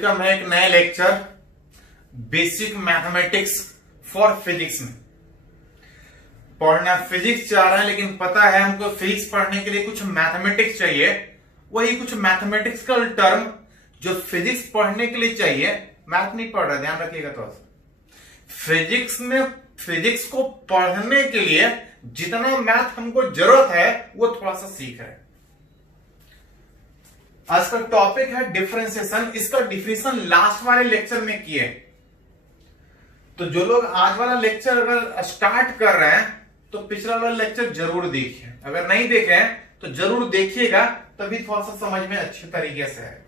Welcome है एक नए lecture basic mathematics for physics में। पढ़ना फिजिक्स चाह रहे हैं लेकिन पता है हमको फिजिक्स पढ़ने के लिए कुछ मैथमेटिक्स चाहिए। वही कुछ मैथमेटिक्सल टर्म जो फिजिक्स पढ़ने के लिए चाहिए, मैथ नहीं पढ़ रहा, ध्यान रखिएगा। थोड़ा सा फिजिक्स में फिजिक्स को पढ़ने के लिए जितना मैथ हमको जरूरत है वो थोड़ा सा सीख रहे हैं। आज का टॉपिक है डिफरेंशिएशन। इसका डिफिनेशन लास्ट वाले लेक्चर में किए, तो जो लोग आज वाला लेक्चर अगर स्टार्ट कर रहे हैं तो पिछला वाला लेक्चर जरूर देखिए। अगर नहीं देखे हैं तो जरूर देखिएगा, तभी थोड़ा सा समझ में अच्छे तरीके से है।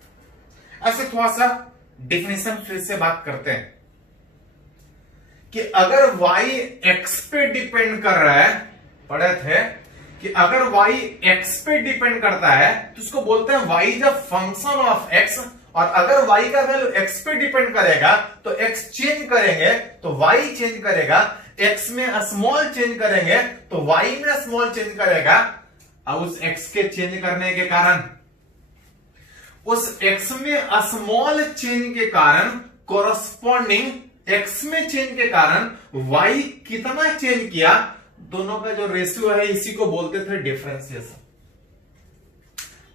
ऐसे थोड़ा सा डिफिनेशन फिर से बात करते हैं कि अगर y x पे डिपेंड कर रहा है, पढ़े थे कि अगर y x पे डिपेंड करता है तो उसको बोलते हैं y is a function of x। और अगर y का वैल्यू x पे डिपेंड करेगा तो x चेंज करेंगे तो y चेंज करेगा, x में स्मॉल चेंज करेंगे तो y में स्मॉल चेंज करेगा। अब उस x के चेंज करने के कारण, उस x में स्मॉल चेंज के कारण कोरस्पॉन्डिंग x में चेंज के कारण y कितना चेंज किया, दोनों का जो रेशियो है इसी को बोलते थे डिफरेंशिएशन।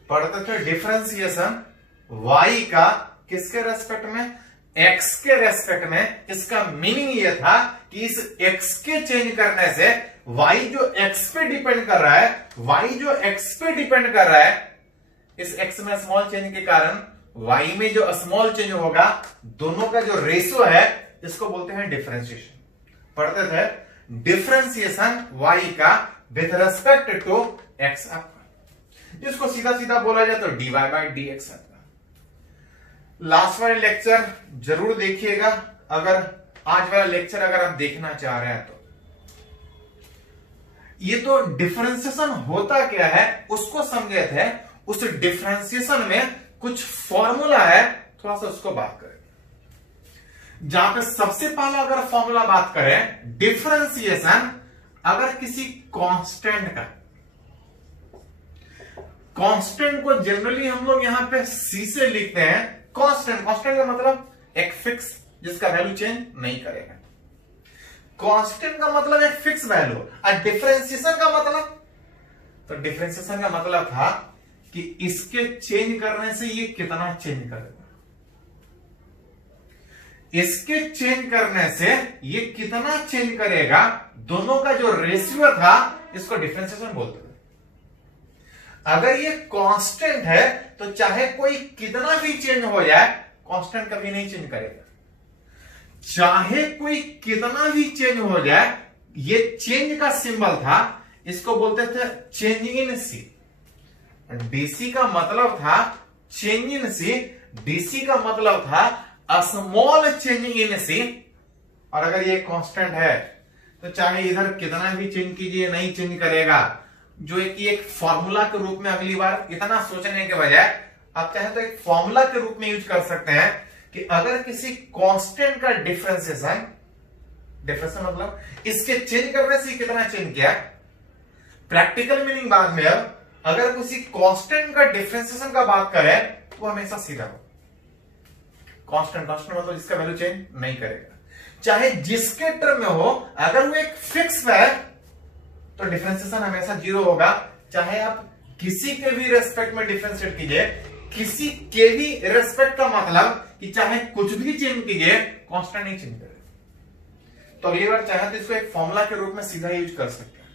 पढ़ते थे डिफरेंशिएशन y का किसके रेस्पेक्ट में, x के रेस्पेक्ट में। इसका मीनिंग यह था कि इस x के चेंज करने से y जो x पे डिपेंड कर रहा है, y जो x पे डिपेंड कर रहा है, इस x में स्मॉल चेंज के कारण y में जो स्मॉल चेंज होगा, दोनों का जो रेशियो है इसको बोलते हैं डिफरेंशिएशन। पढ़ते थे डिफरेंशिएशन y का विथ रेस्पेक्ट टू x आपका, जिसको सीधा सीधा बोला जाए तो dy बाई dx आपका। लास्ट वाले लेक्चर जरूर देखिएगा, अगर आज वाला लेक्चर अगर आप देखना चाह रहे हैं तो। ये तो डिफरेंशिएशन होता क्या है उसको समझे थे। उस डिफरेंशिएशन में कुछ फॉर्मूला है, थोड़ा सा उसको बात करें। जहां पे सबसे पहला अगर फॉर्मूला बात करें, डिफरेंशिएशन अगर किसी कांस्टेंट का, कांस्टेंट को जनरली हम लोग यहां पे c से लिखते हैं। कांस्टेंट, कांस्टेंट का मतलब एक फिक्स जिसका वैल्यू चेंज नहीं करेगा। कांस्टेंट का मतलब एक फिक्स वैल्यू। और डिफरेंशिएशन का मतलब, तो डिफरेंशिएशन का मतलब था कि इसके चेंज करने से ये कितना चेंज करेगा, इसके चेंज करने से ये कितना चेंज करेगा, दोनों का जो रेशियो था इसको डिफरेंशिएशन बोलते थे। अगर ये कांस्टेंट है तो चाहे कोई कितना भी चेंज हो जाए, कांस्टेंट कभी नहीं चेंज करेगा। चाहे कोई कितना भी चेंज हो जाए, ये चेंज का सिंबल था, इसको बोलते थे चेंज इन सी। डीसी का मतलब था चेंज इन सी, डीसी का मतलब था स्मॉल चेंज इन सी। और अगर ये कांस्टेंट है तो चाहे इधर कितना भी चेंज कीजिए नहीं चेंज करेगा। जो एक फॉर्मूला के रूप में, अगली बार इतना सोचने के बजाय आप चाहे तो एक फॉर्मूला के रूप में यूज कर सकते हैं कि अगर किसी कांस्टेंट का डिफरेंशिएशन मतलब इसके चेंज करने से कितना चेंज किया। प्रैक्टिकल मीनिंग बाद में, अब अगर किसी कांस्टेंट का डिफरेंशिएशन का बात करें तो हमेशा सीधा हो। कांस्टेंट मतलब जिसका वैल्यू चेंज नहीं करेगा, चाहे जिसके टर्म में हो। अगर वो एक फिक्स है तो डिफरेंशिएशन हमेशा जीरो होगा। चाहे आप किसी के भी रेस्पेक्ट में डिफरेंशिएट कीजिए, किसी के भी रेस्पेक्ट का मतलब कि चाहे कुछ भी चेंज कीजिए, कांस्टेंट नहीं चेंज करेगा। तो अगली बार चाहे तो इसको एक फॉर्मूला के रूप में सीधा यूज कर सकते हैं।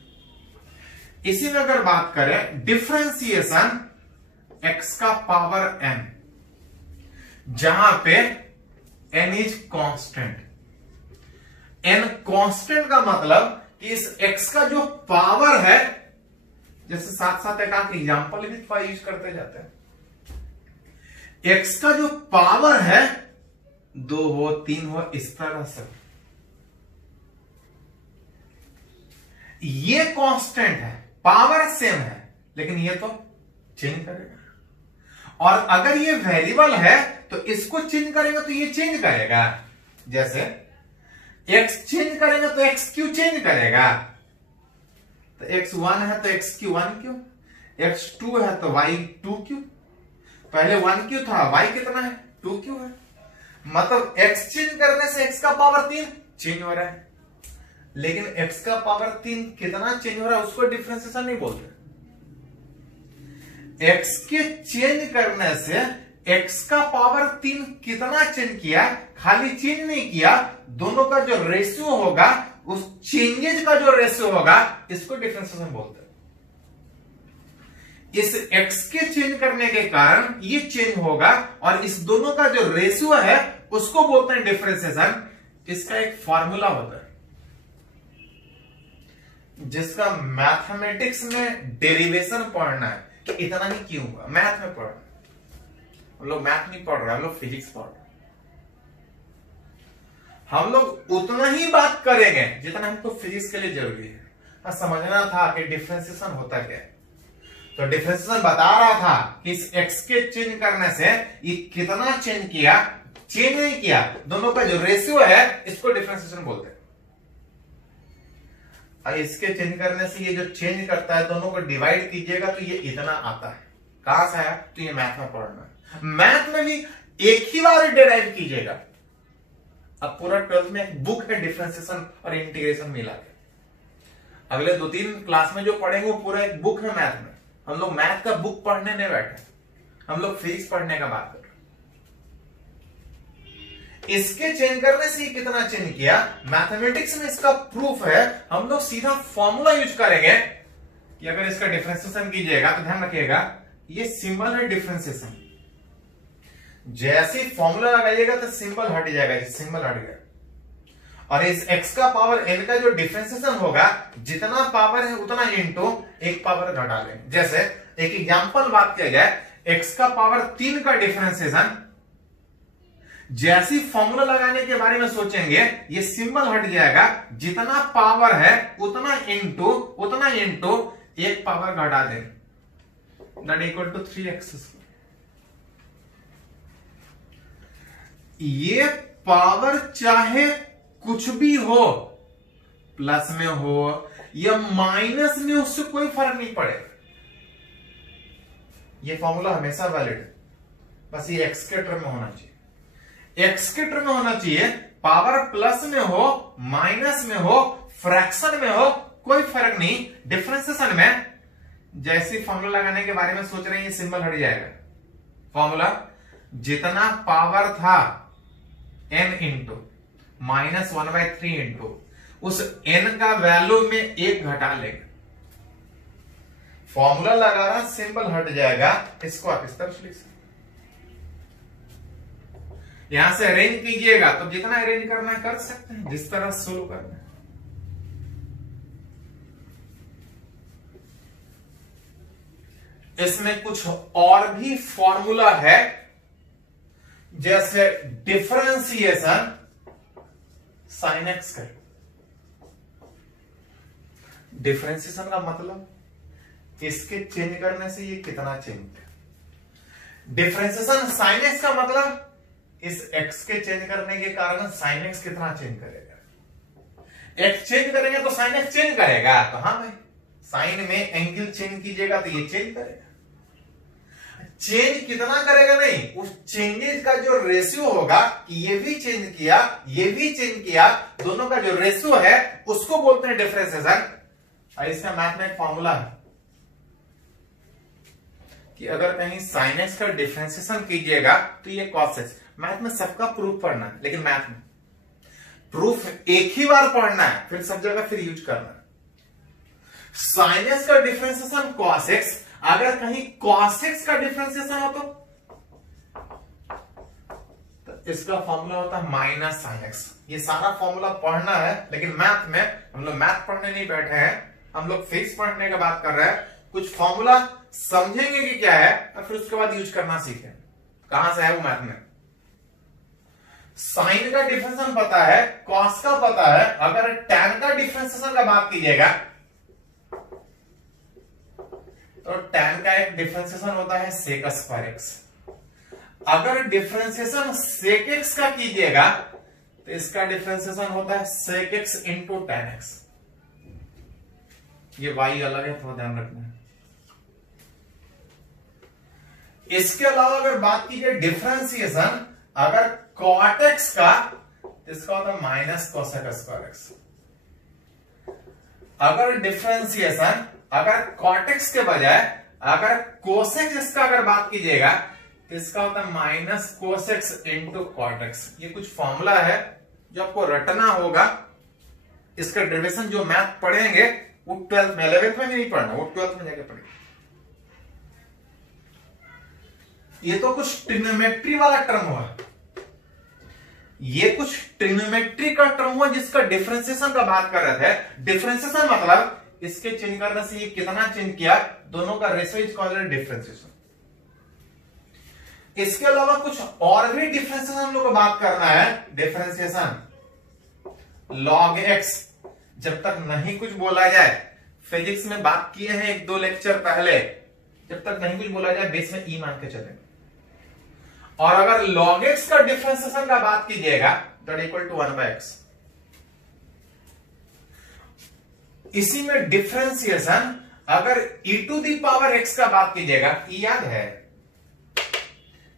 इसी में अगर बात करें डिफरेंशिएशन x का पावर n, जहां पे n is constant. n constant का मतलब कि इस x का जो पावर है, जैसे साथ साथ एक आध एग्जाम्पल भी यूज करते जाते हैं। x का जो पावर है 2 हो 3 हो, इस तरह से ये कांस्टेंट है, पावर सेम है, लेकिन ये तो चेंज करेगा। और अगर ये वेरिएबल है तो इसको चेंज करेगा तो ये चेंज करेगा। जैसे x चेंज करेगा तो x क्यों चेंज करेगा, तो x 1 है तो x क्यों 1 क्यों, x 2 है तो y 2 क्यों। पहले 1 क्यों था, y कितना है 2 क्यों है। मतलब x चेंज करने से x का पावर 3 चेंज हो रहा है, लेकिन x का पावर 3 कितना चेंज हो रहा है उसको डिफरेंशिएशन नहीं बोलते। x के चेंज करने से x का पावर 3 कितना चेंज किया, खाली चेंज नहीं किया, दोनों का जो रेशियो होगा, उस चेंजेज का जो रेशियो होगा, इसको डिफरेंशिएशन बोलते हैं। इस x के चेंज करने के कारण ये चेंज होगा और इस दोनों का जो रेशियो है उसको बोलते हैं डिफरेंशिएशन। इसका एक फॉर्मूला होता है जिसका मैथमेटिक्स में डेरिवेशन पढ़ना है, तो इतना ही क्यों हुआ, मैथ में पढ़ना। हम लोग मैथ नहीं पढ़ रहे, हम लोग फिजिक्स पढ़ रहे। हम लोग उतना ही बात करेंगे जितना हमको फिजिक्स के लिए जरूरी है। समझना था कि डिफरेंशिएशन होता क्या है, तो डिफरेंशिएशन बता रहा था कि इस x के चेंज करने से ये कितना चेंज किया, चेंज नहीं किया, दोनों का जो रेशियो है इसको डिफरेंशिएशन बोलते हैं। और इसके चेंज करने से ये जो चेंज करता है, दोनों को डिवाइड कीजिएगा तो ये इतना आता है। कहां से आया, तो ये मैथ में पढ़ना है। मैथ में भी एक ही बार डिराइव कीजिएगा। अब पूरा 12th में एक बुक है डिफरेंशिएशन और इंटीग्रेशन मिला के, अगले 2-3 क्लास में जो पढ़ेंगे वो पूरा एक बुक है मैथ में। हम लोग मैथ का बुक पढ़ने नहीं बैठे, हम लोग फिजिक्स पढ़ने का बात कर रहे। इसके चेंज करने से कितना चेंज किया, मैथमेटिक्स में इसका प्रूफ है। हम लोग सीधा फॉर्मूला यूज करेंगे कि अगर इसका डिफरेंशिएशन कीजिएगा तो ध्यान रखिएगा ये सिंबल है डिफरेंशिएशन। जैसे फॉर्मूला लगाइएगा तो सिंबल हट जाएगा, सिंबल हट गया, और इस x का पावर n का जो डिफरेंशिएशन होगा, जितना पावर है उतना इनटू एक पावर घटा लेंगे। जैसे एक एग्जांपल बात किया जाए, x का पावर 3 का डिफरेंशिएशन, जैसी फॉर्मूला लगाने के बारे में सोचेंगे ये सिंबल हट जाएगा, जितना पावर है उतना इनटू एक पावर घटा देंगे, दैट इक्वल टू 3x। ये पावर चाहे कुछ भी हो, प्लस में हो या माइनस में, उससे कोई फर्क नहीं पड़ेगा। ये फॉर्मूला हमेशा वैलिड है, बस ये एक्स के टर्म में होना चाहिए। एक्स के टर्म में होना चाहिए, पावर प्लस में हो, माइनस में हो, फ्रैक्शन में हो, कोई फर्क नहीं। डिफरेंशिएशन में जैसे फॉर्मूला लगाने के बारे में सोच रहे हैं, ये सिंबल हट जाएगा। फॉर्मूला जितना पावर था n इंटू -1/3 इंटू उस n का वैल्यू में एक घटा लेगा। फॉर्मूला लगा रहा, सिंबल हट जाएगा। इसको आप इस तरह से लिख सकते, यहां से अरेंज कीजिएगा तो जितना अरेंज करना है कर सकते हैं, जिस तरह सोल्व करना है। इसमें कुछ और भी फॉर्मूला है, जैसे डिफरेंशिएशन साइन एक्स कर। डिफरेंशिएशन का मतलब इसके चेंज करने से ये कितना चेंज। डिफरेंशिएशन साइन एक्स का मतलब इस एक्स के चेंज करने के कारण साइन एक्स कितना चेंज करेगा। एक्स चेंज करेंगे तो साइन एक्स चेंज करेगा, तो हाँ भाई साइन में एंगल चेंज कीजिएगा तो ये चेंज करेगा। चेंज कितना करेगा नहीं, उस चेंजेस का जो रेशियो होगा कि ये भी चेंज किया, ये भी चेंज किया, दोनों का जो रेशियो है उसको बोलते हैं डिफरेंशिएशन। और इसका मैथ में एक फॉर्मूला है कि अगर कहीं साइन एक्स का डिफरेंशिएशन कीजिएगा तो ये कॉस एक्स। मैथ में सबका प्रूफ पढ़ना है, लेकिन मैथ में प्रूफ एक ही बार पढ़ना है, फिर सब जगह फिर यूज करना है। साइन एक्स का डिफरेंशिएशन कॉस एक्स, अगर कहीं cos x का डिफरेंशिएशन हो तो इसका फॉर्मूला होता है माइनस साइन एक्स। ये सारा फॉर्मूला पढ़ना है, लेकिन मैथ में हम लोग मैथ पढ़ने नहीं बैठे हैं, हम लोग फिजिक्स पढ़ने की बात कर रहे हैं। कुछ फॉर्मूला समझेंगे कि क्या है और फिर उसके बाद यूज करना सीखें। कहां से है वो मैथ में। साइन का डिफरेंशिएशन पता है, कॉस का पता है, अगर टैन का डिफरेंशिएशन का बात कीजिएगा तो टैन का एक डिफरेंशिएशन होता है सेक स्क्वायर एक्स। अगर डिफरेंशिएशन सेक एक्स का कीजिएगा तो इसका डिफरेंशिएशन होता है sec x into tan x. ये वाई अलग है, थोड़ा ध्यान रखना है। इसके अलावा अगर बात की जाए डिफरेंशिएशन, अगर कॉट एक्स का, इसका होता है माइनस कोसेक स्क्वायर एक्स। अगर डिफरेंशिएशन अगर कॉट एक्स के बजाय अगर कोसेक इसका अगर बात कीजिएगा तो इसका होता है माइनस कोसेक्स इंटू कॉट एक्स। ये कुछ फॉर्मूला है जो आपको रटना होगा। इसका डेरिवेशन जो मैथ पढ़ेंगे वो 12th में, 11th में नहीं पढ़ना, वो 12th में जाके पढ़ेंगे। ये तो कुछ ट्रिग्नोमेट्री वाला टर्म हुआ, ये कुछ ट्रिग्नोमेट्री का टर्म हुआ जिसका डिफरेंशिएशन का बात कर रहे थे। डिफरेंशिएशन मतलब इसके चेंज करने से ये कितना चेंज किया, दोनों का रेशियो इज कॉल्ड डिफरेंशिएशन। इसके अलावा कुछ और भी डिफरेंशिएशन हम लोग को बात करना है। डिफरेंशिएशन log x, जब तक नहीं कुछ बोला जाए, फिजिक्स में बात किए हैं 1-2 लेक्चर पहले, जब तक नहीं कुछ बोला जाए बेस में ई मान के चलेंगे। और अगर log x का डिफरेंशिएशन का बात कीजिएगा दैट इक्वल टू 1/x। इसी में डिफरेंशिएशन अगर e to the power x का बात कीजिएगा, e याद है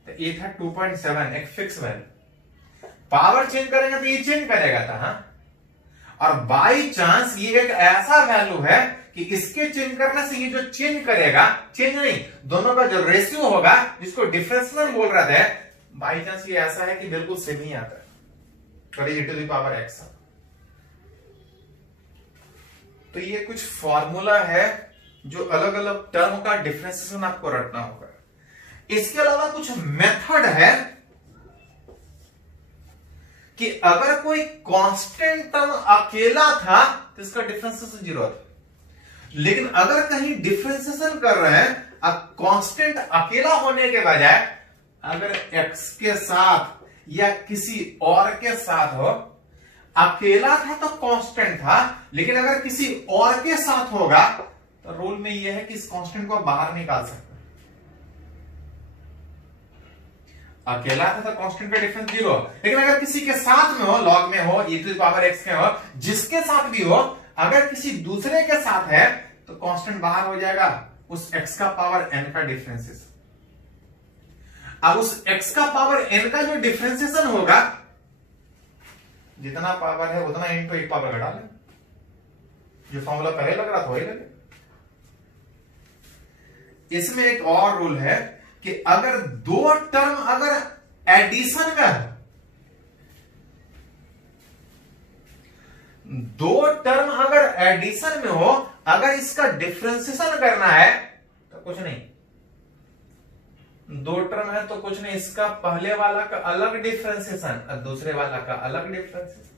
तो ये था 2.7, एक फिक्स वैल्यू। पावर चेंज करेंगे तो ये चेंज करेगा था, हाँ। और बाई चांस ये एक ऐसा वैल्यू है कि इसके चेंज करने से ये जो चेंज करेगा, चेंज नहीं, दोनों का जो रेशियो होगा जिसको डिफरेंशियल बोल रहे थे, बाई चांस ये ऐसा है कि बिल्कुल सेम ही आता है, e to the power x। तो ये कुछ फॉर्मूला है जो अलग अलग टर्म का डिफरेंशिएशन आपको रटना होगा। इसके अलावा कुछ मेथड है कि अगर कोई कांस्टेंट टर्म अकेला था तो इसका डिफरेंशिएशन 0 था, लेकिन अगर कहीं डिफरेंशिएशन कर रहे हैं अब कांस्टेंट अकेला होने के बजाय अगर x के साथ या किसी और के साथ हो, अकेला था तो कांस्टेंट था, लेकिन अगर किसी और के साथ होगा तो रूल में यह है कि इस कांस्टेंट को बाहर निकाल सकते हैं। अकेला था तो कांस्टेंट का डिफरेंस 0, लेकिन अगर किसी के साथ में हो, लॉग में हो, e to the power x में हो, जिसके साथ भी हो, अगर किसी दूसरे के साथ है तो कांस्टेंट बाहर हो जाएगा, उस x का पावर n का डिफरेंशिएशन। अब उस x का पावर n का जो डिफरेंशिएशन होगा, जितना पावर है उतना इंटू 8 पावर घटा ले, जो फॉर्मूला पहले लग रहा था वही लगे। इसमें एक और रूल है कि अगर दो टर्म अगर एडिशन में हो, दो टर्म अगर एडिशन में हो, अगर इसका डिफरेंशिएशन करना है तो कुछ नहीं, दो टर्म है तो कुछ नहीं, इसका पहले वाला का अलग डिफरेंशिएशन और दूसरे वाला का अलग डिफरेंशिएशन।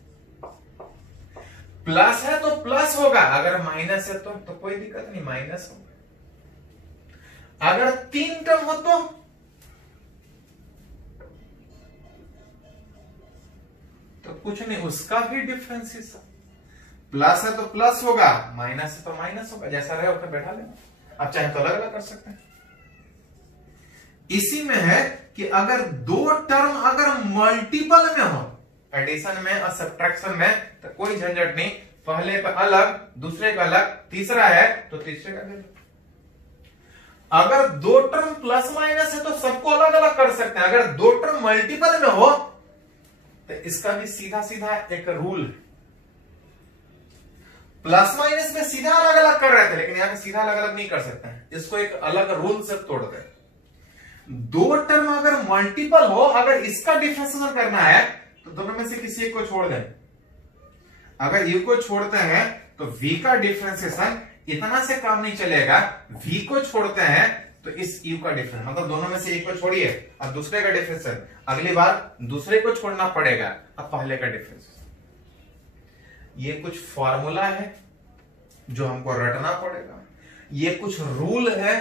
प्लस है तो प्लस होगा, अगर माइनस है तो कोई दिक्कत नहीं, माइनस होगा। अगर 3 टर्म हो तो कुछ नहीं, उसका भी डिफरेंशिएशन। प्लस है तो प्लस होगा, माइनस है तो माइनस होगा, जैसा रहे उसे बैठा लेना। आप चाहे तो अलग अलग कर सकते हैं। इसी में है कि अगर दो टर्म अगर मल्टीपल में हो, एडिशन में और सब्ट्रैक्शन में, तो कोई झंझट नहीं, पहले का अलग, दूसरे का अलग, तीसरा है तो तीसरे का अलग। अगर दो टर्म प्लस माइनस है तो सबको अलग अलग कर सकते हैं। अगर दो टर्म मल्टीपल में हो तो इसका भी सीधा सीधा एक रूल, प्लस माइनस में सीधा अलग अलग कर रहे थे, लेकिन यहां पे सीधा अलग अलग नहीं कर सकते हैं, इसको एक अलग रूल से तोड़ते हैं। दो टर्म अगर मल्टीपल हो, अगर इसका डिफरेंशिएशन करना है तो दोनों में से किसी एक को छोड़ दें। अगर यू को छोड़ते हैं तो v का डिफरेंशिएशन इतना से काम नहीं चलेगा, v को छोड़ते हैं तो इस u का डिफरेंस, मतलब दोनों में से एक को छोड़िए अब दूसरे का डिफरेंस, अगली बार दूसरे को छोड़ना पड़ेगा, अब पहले का डिफरेंस। ये कुछ फॉर्मूला है जो हमको रटना पड़ेगा। ये कुछ रूल है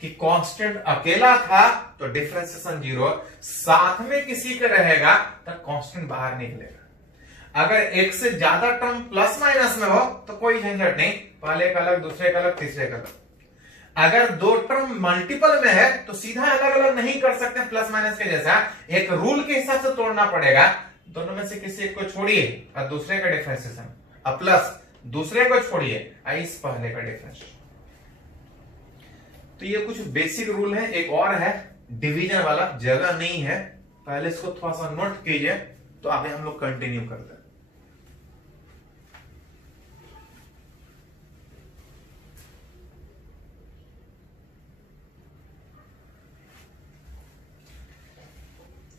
कि कांस्टेंट अकेला था तो डिफरेंशिएशन 0, साथ में किसी का रहेगा तो कांस्टेंट बाहर निकलेगा। अगर एक से ज्यादा टर्म प्लस माइनस में हो तो कोई झंझट नहीं, पहले का अलग, दूसरे का अलग, तीसरे का अलग। अगर दो टर्म मल्टीपल में है तो सीधा अलग अलग नहीं कर सकते प्लस माइनस के जैसा, एक रूल के हिसाब से तोड़ना पड़ेगा। दोनों में से किसी एक को छोड़िए और दूसरे का डिफरेंशिएशन, अब प्लस दूसरे को छोड़िए इस पहले का डिफरेंशिएशन। तो ये कुछ बेसिक रूल है। एक और है डिवीजन वाला, जगह नहीं है पहले इसको थोड़ा सा नोट कीजिए, तो आगे हम लोग कंटिन्यू करते हैं।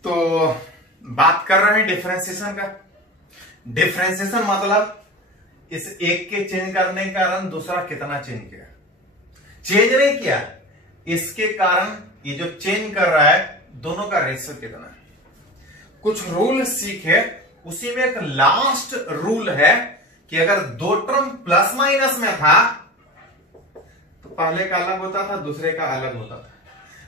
तो बात कर रहे हैं डिफरेंशिएशन का। डिफरेंशिएशन मतलब इस एक के चेंज करने के कारण दूसरा कितना चेंज किया, चेंज नहीं किया, इसके कारण ये जो चेंज कर रहा है दोनों का रेशियो कितना है। कुछ रूल सीखे, उसी में एक लास्ट रूल है कि अगर दो टर्म प्लस माइनस में था तो पहले का अलग होता था, दूसरे का अलग होता था।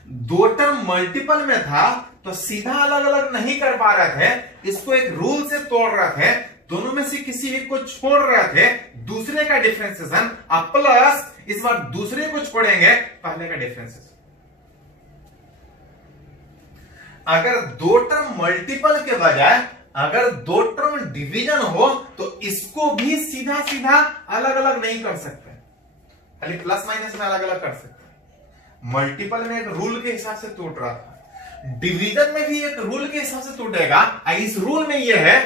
दो टर्म मल्टीपल में था तो सीधा अलग अलग नहीं कर पा रहे थे, इसको एक रूल से तोड़ रहे थे, दोनों में से किसी एक को छोड़ रहे थे, दूसरे का डिफरेंशिएशन, अब प्लस इस बार दूसरे को छोड़ेंगे, पहले का डिफरेंशिएशन। अगर दो टर्म मल्टीपल के बजाय अगर दो टर्म डिवीजन हो तो इसको भी सीधा सीधा अलग अलग नहीं कर सकते, खाली प्लस माइनस में अलग अलग कर सकते। मल्टीपल में एक रूल के हिसाब से टूट रहा था, डिवीजन में भी एक रूल के हिसाब से टूटेगा। इस रूल में यह है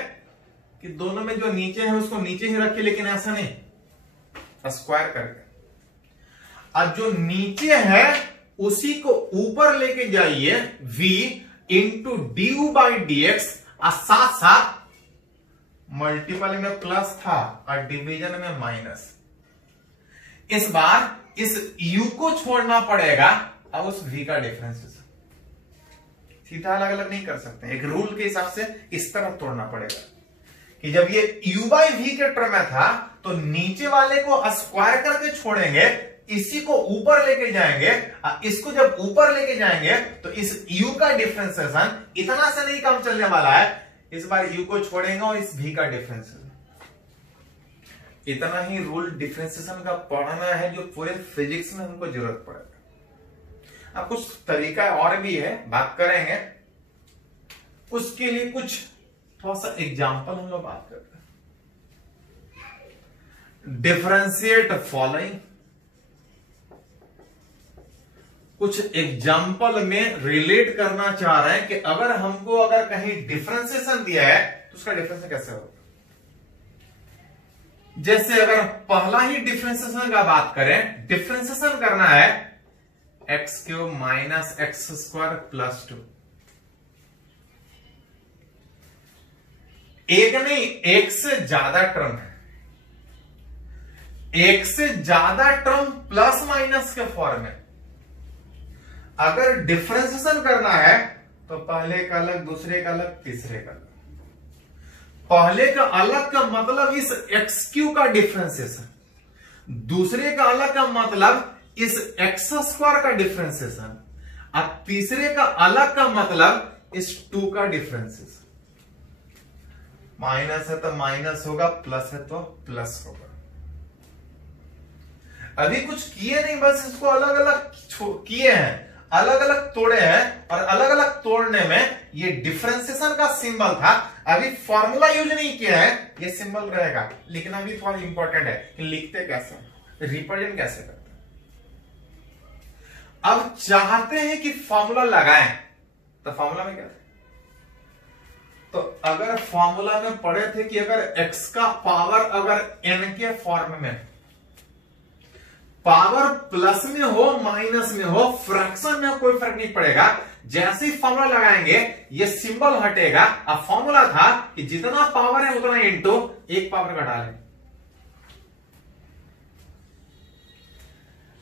कि दोनों में जो नीचे है उसको नीचे ही रखिए, लेकिन ऐसा नहीं, स्क्वायर करके। अब जो नीचे है उसी को ऊपर लेके जाइए, v into D by D x, और साथ साथ मल्टीपल में प्लस था और डिवीजन में माइनस। इस बार इस u को छोड़ना पड़ेगा और उस v का डिफरेंशिएशन। सीधा अलग अलग नहीं कर सकते, एक रूल के हिसाब से इस तरह तोड़ना पड़ेगा कि जब ये u बाई v के टर्म में था तो नीचे वाले को स्क्वायर करके छोड़ेंगे, इसी को ऊपर लेके जाएंगे, इसको जब ऊपर लेके जाएंगे तो इस u का डिफरेंशिएशन इतना से नहीं कम चलने वाला है, इस बार u को छोड़ेंगे और इस v का डिफरेंशिएशन। इतना ही रूल डिफरेंशिएशन का पढ़ना है जो पूरे फिजिक्स में हमको जरूरत पड़ेगा। अब कुछ तरीका और भी है, बात करेंगे, उसके लिए कुछ थोड़ा सा एग्जांपल हम लोग बात करते हैं। डिफरेंशिएट फॉलोइंग, कुछ एग्जाम्पल में रिलेट करना चाह रहे हैं कि अगर हमको अगर कहीं डिफरेंशिएशन दिया है तो उसका डिफरेंशिएशन कैसे होगा। जैसे अगर पहला ही डिफरेंशिएशन का बात करें, डिफरेंशिएशन करना है x cube minus x square plus 2। एक नहीं, एक से ज्यादा टर्म है, एक से ज्यादा टर्म प्लस माइनस के फॉर्म में। अगर डिफरेंशिएशन करना है तो पहले का अलग, दूसरे का अलग, तीसरे का अलग। पहले का अलग का मतलब इस एक्स क्यू का डिफरेंशिएशन, दूसरे का अलग का मतलब इस एक्स स्क्वायर का डिफरेंशिएशन, और तीसरे का अलग का मतलब इस 2 का डिफरेंशिएशन। माइनस है तो माइनस होगा, प्लस है तो प्लस होगा। अभी कुछ किए नहीं, बस इसको अलग अलग किए हैं, अलग अलग तोड़े हैं, और अलग अलग तोड़ने में ये डिफरेंशिएशन का सिंबल था। अभी फॉर्मूला यूज नहीं किया है, ये सिंबल रहेगा, लिखना भी थोड़ा इंपॉर्टेंट है कि लिखते कैसे, रिप्रेजेंट कैसे करते। अब चाहते हैं कि फॉर्मूला लगाएं, तो फॉर्मूला में क्या था, तो अगर फॉर्मूला में पढ़े थे कि अगर x का पावर अगर n के फॉर्म में, पावर प्लस में हो माइनस में हो, फ्रैक्शन में कोई फर्क नहीं पड़ेगा, जैसे ही फॉर्मूला लगाएंगे ये सिंबल हटेगा। अब फॉर्मूला था कि जितना पावर है उतना इंटू एक पावर घटा लें।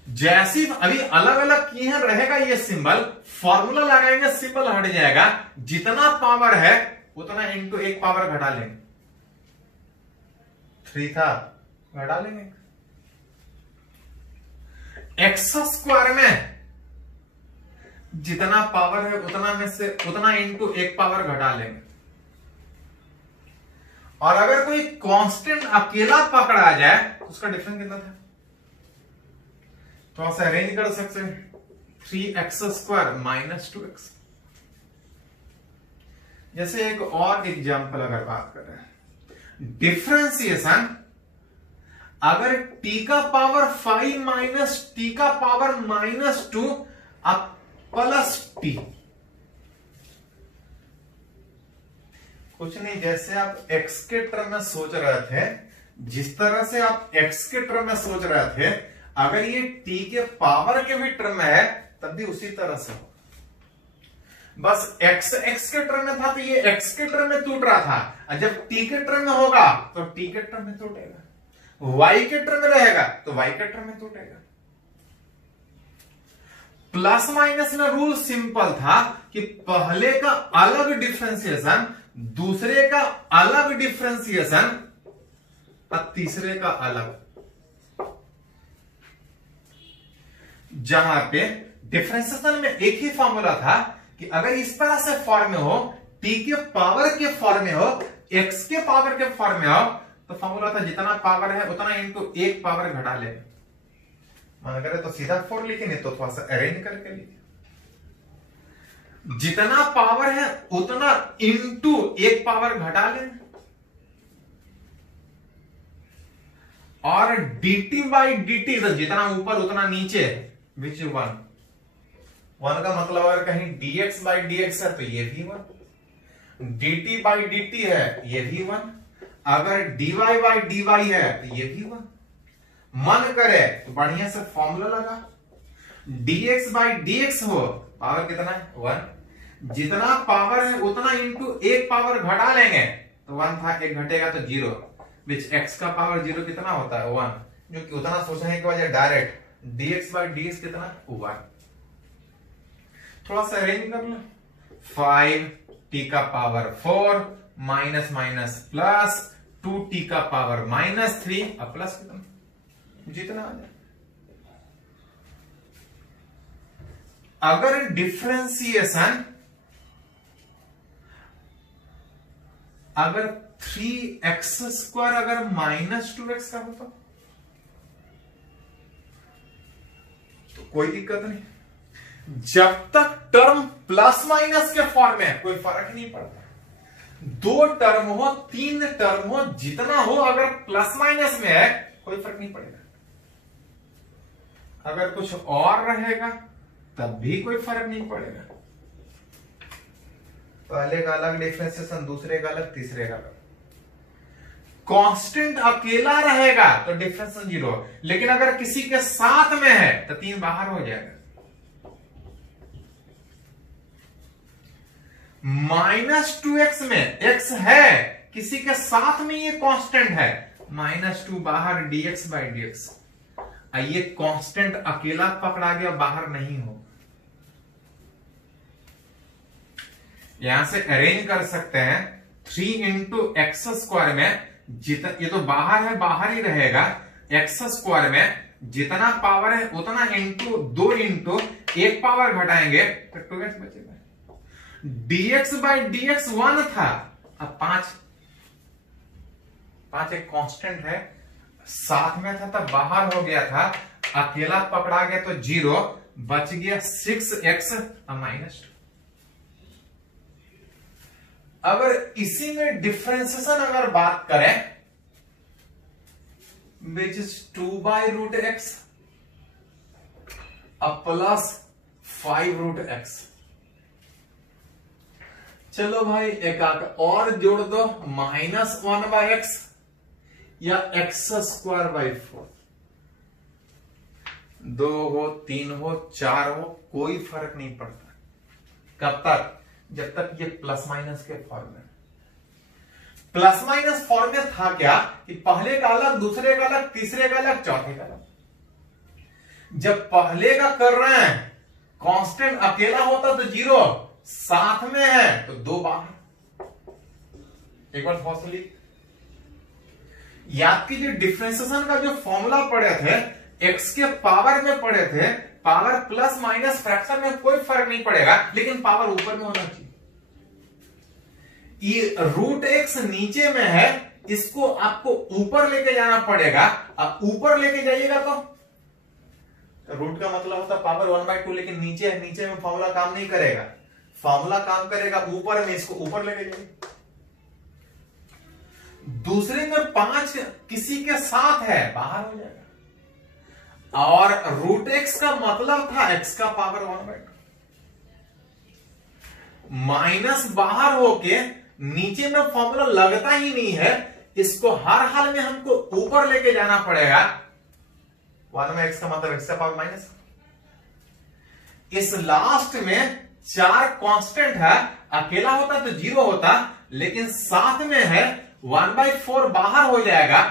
जैसे अभी अलग अलग किए हैं रहेगा ये सिंबल, फॉर्मूला लगाएंगे सिंबल हट जाएगा, जितना पावर है उतना इंटू एक पावर घटा लेंगे। 3 था, घटा लेंगे। एक्स स्क्वायर में जितना पावर है उतना में से उतना इंटू एक पावर घटा लेंगे। और अगर कोई कांस्टेंट अकेला पकड़ा जाए तो उसका डिफरेंस कितना था, थोड़ा सा अरेंज कर सकते हैं, 3x स्क्वायर माइनस 2x। जैसे एक और एग्जांपल अगर बात करें, डिफरेंशिएशन अगर t का पावर 5 माइनस t का पावर माइनस 2 अब प्लस t, कुछ नहीं, जैसे आप x के टर्म में सोच रहे थे, जिस तरह से आप x के टर्म में सोच रहे थे, अगर ये t के पावर के भी टर्म में है तब भी उसी तरह से हो। बस x के टर्म में था तो ये x के टर्म में टूट रहा था, और जब t के टर्म में होगा तो t के टर्म में टूटेगा, y के टर्म में रहेगा तो y के टर्म में टूटेगा। प्लस माइनस में रूल सिंपल था कि पहले का अलग डिफरेंशिएशन, दूसरे का अलग डिफरेंशिएशन और तीसरे का अलग। जहां पे डिफरेंशिएशन में एक ही फॉर्मूला था कि अगर इस तरह से फॉर्म में हो, t के पावर के फॉर्म में हो, x के पावर के फॉर्म में हो, तो फॉर्मूला था जितना पावर है उतना इनटू एक पावर घटा लेंगे। मन करे तो सीधा 4 लिखे, नहीं तो थोड़ा सा अरेंज करके लिखे। जितना पावर है उतना इनटू एक पावर घटा लें, और dt बाई dt तो जितना ऊपर उतना नीचे, विच 1 का मतलब अगर कहीं dx बाई dx है तो ये भी 1, dt बाई dt है ये भी 1, अगर dy बाई dy है तो ये भी 1। मन करे तो बढ़िया से फॉर्मूला लगा, dx बाई dx हो, पावर कितना है 1, जितना पावर है उतना इनटू एक पावर घटा लेंगे तो 1 था, एक घटेगा तो 0, विच x का पावर 0 कितना होता है 1, जो कि उतना सोचने के वजह डायरेक्ट dx बाई dx कितना 1। थोड़ा सा अरेंज कर लो, 5t का power 4 minus minus plus 2t का पावर माइनस 3 और प्लस कितना, जितना आ जाए। अगर डिफरेंशिएशन अगर 3x² अगर -2x का होता तो कोई दिक्कत नहीं, जब तक टर्म प्लस माइनस के फॉर्म में कोई फर्क नहीं पड़ता। 2 टर्म हो 3 टर्म हो जितना हो, अगर प्लस माइनस में है कोई फर्क नहीं पड़ेगा। अगर कुछ और रहेगा तब भी कोई फर्क नहीं पड़ेगा। पहले का अलग डिफरेंशिएशन, दूसरे का अलग, तीसरे का अलग। कांस्टेंट अकेला रहेगा तो डिफरेंशिएशन 0, लेकिन अगर किसी के साथ में है तो 3 बाहर हो जाएगा। -2x में x है, किसी के साथ में ये कांस्टेंट है, -2 बाहर dx बाई dx, ये कांस्टेंट अकेला पकड़ा गया, बाहर नहीं हो। यहां से अरेंज कर सकते हैं, 3 इंटू x² में ये तो बाहर है, बाहर ही रहेगा, x² में जितना पावर है उतना इंटू 2 इंटू एक पावर घटाएंगे तो 2x बचेगा। dx बाई dx 1 था, अब 5 एक कांस्टेंट है, साथ में था तब बाहर हो गया था, अकेला पकड़ा गया तो 0 बच गया, 6x -2। अगर इसी में डिफरेंशिएशन अगर बात करें, which is 2/√x plus 5√x। चलो भाई एक और जोड़ दो, -1/x या x²/4, 2 हो 3 हो 4 हो कोई फर्क नहीं पड़ता। कब तक? जब तक ये प्लस माइनस के फॉर्म में। प्लस माइनस फॉर्म में था क्या कि पहले का अलग, दूसरे का अलग, तीसरे का अलग, चौथे का अलग। जब पहले का कर रहे हैं कांस्टेंट अकेला होता तो 0, साथ में है तो 2 बाहर। एक बार फॉर्मूला याद कीजिए, डिफरेंशिएशन का जो फॉर्मूला पढ़े थे, x के पावर में पढ़े थे, पावर प्लस माइनस फ्रैक्शन में कोई फर्क नहीं पड़ेगा, लेकिन पावर ऊपर में होना चाहिए। ये √x नीचे में है, इसको आपको ऊपर लेके जाना पड़ेगा। अब ऊपर लेके जाइएगा तो रूट का मतलब होता है पावर 1/2, लेकिन नीचे है, नीचे में फॉर्मूला काम नहीं करेगा, फॉर्मूला काम करेगा ऊपर में, इसको ऊपर लेके जाइए। दूसरे में 5 किसी के साथ है, बाहर हो जाएगा। और √x का मतलब था x का पावर 1/2, माइनस बाहर होके नीचे में फॉर्मूला लगता ही नहीं है, इसको हर हाल में हमको ऊपर लेके जाना पड़ेगा। 1 में x का मतलब x का पावर माइनस। इस लास्ट में 4 कांस्टेंट है, अकेला होता तो 0 होता, लेकिन साथ में है 1/4 बाहर हो जाएगा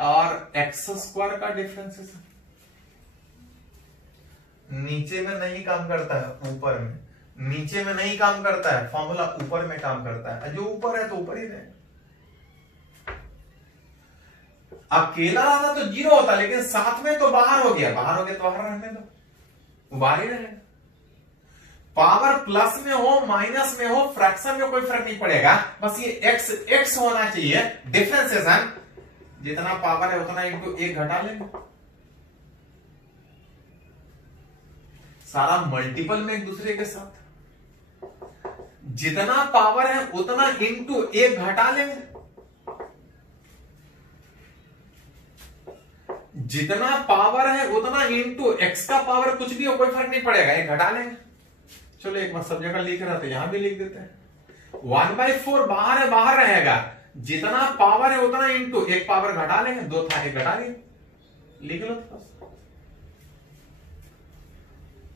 और x² का डिफरेंशिएशन नीचे में नहीं काम करता है, ऊपर में। नीचे में नहीं काम करता है, फॉर्मूला ऊपर में काम करता है। जो ऊपर है तो ऊपर ही रहेगा। अकेला रहता तो 0 होता, लेकिन साथ में तो बाहर हो गया। बाहर हो गया तो बाहर रहने दो, वो बाहर ही रहेगा। पावर प्लस में हो माइनस में हो, फ्रैक्शन में कोई फर्क नहीं पड़ेगा, बस ये x x होना चाहिए। डिफरेंशिएशन जितना पावर है उतना इंटू 1 घटा लेंगे। सारा मल्टीपल में एक दूसरे के साथ, जितना पावर है उतना इंटू 1 घटा लेंगे। जितना पावर है उतना इंटू x का पावर कुछ भी हो कोई फर्क नहीं पड़ेगा, 1 घटा लेंगे। चलो एक बार सब जगह लिख रहा था, यहां भी लिख देते हैं। 1/4 बाहर है, बाहर रहेगा। जितना पावर है उतना इंटू 1 पावर घटा लेंगे। 2 था 1 घटा लेंगे, लिख लो।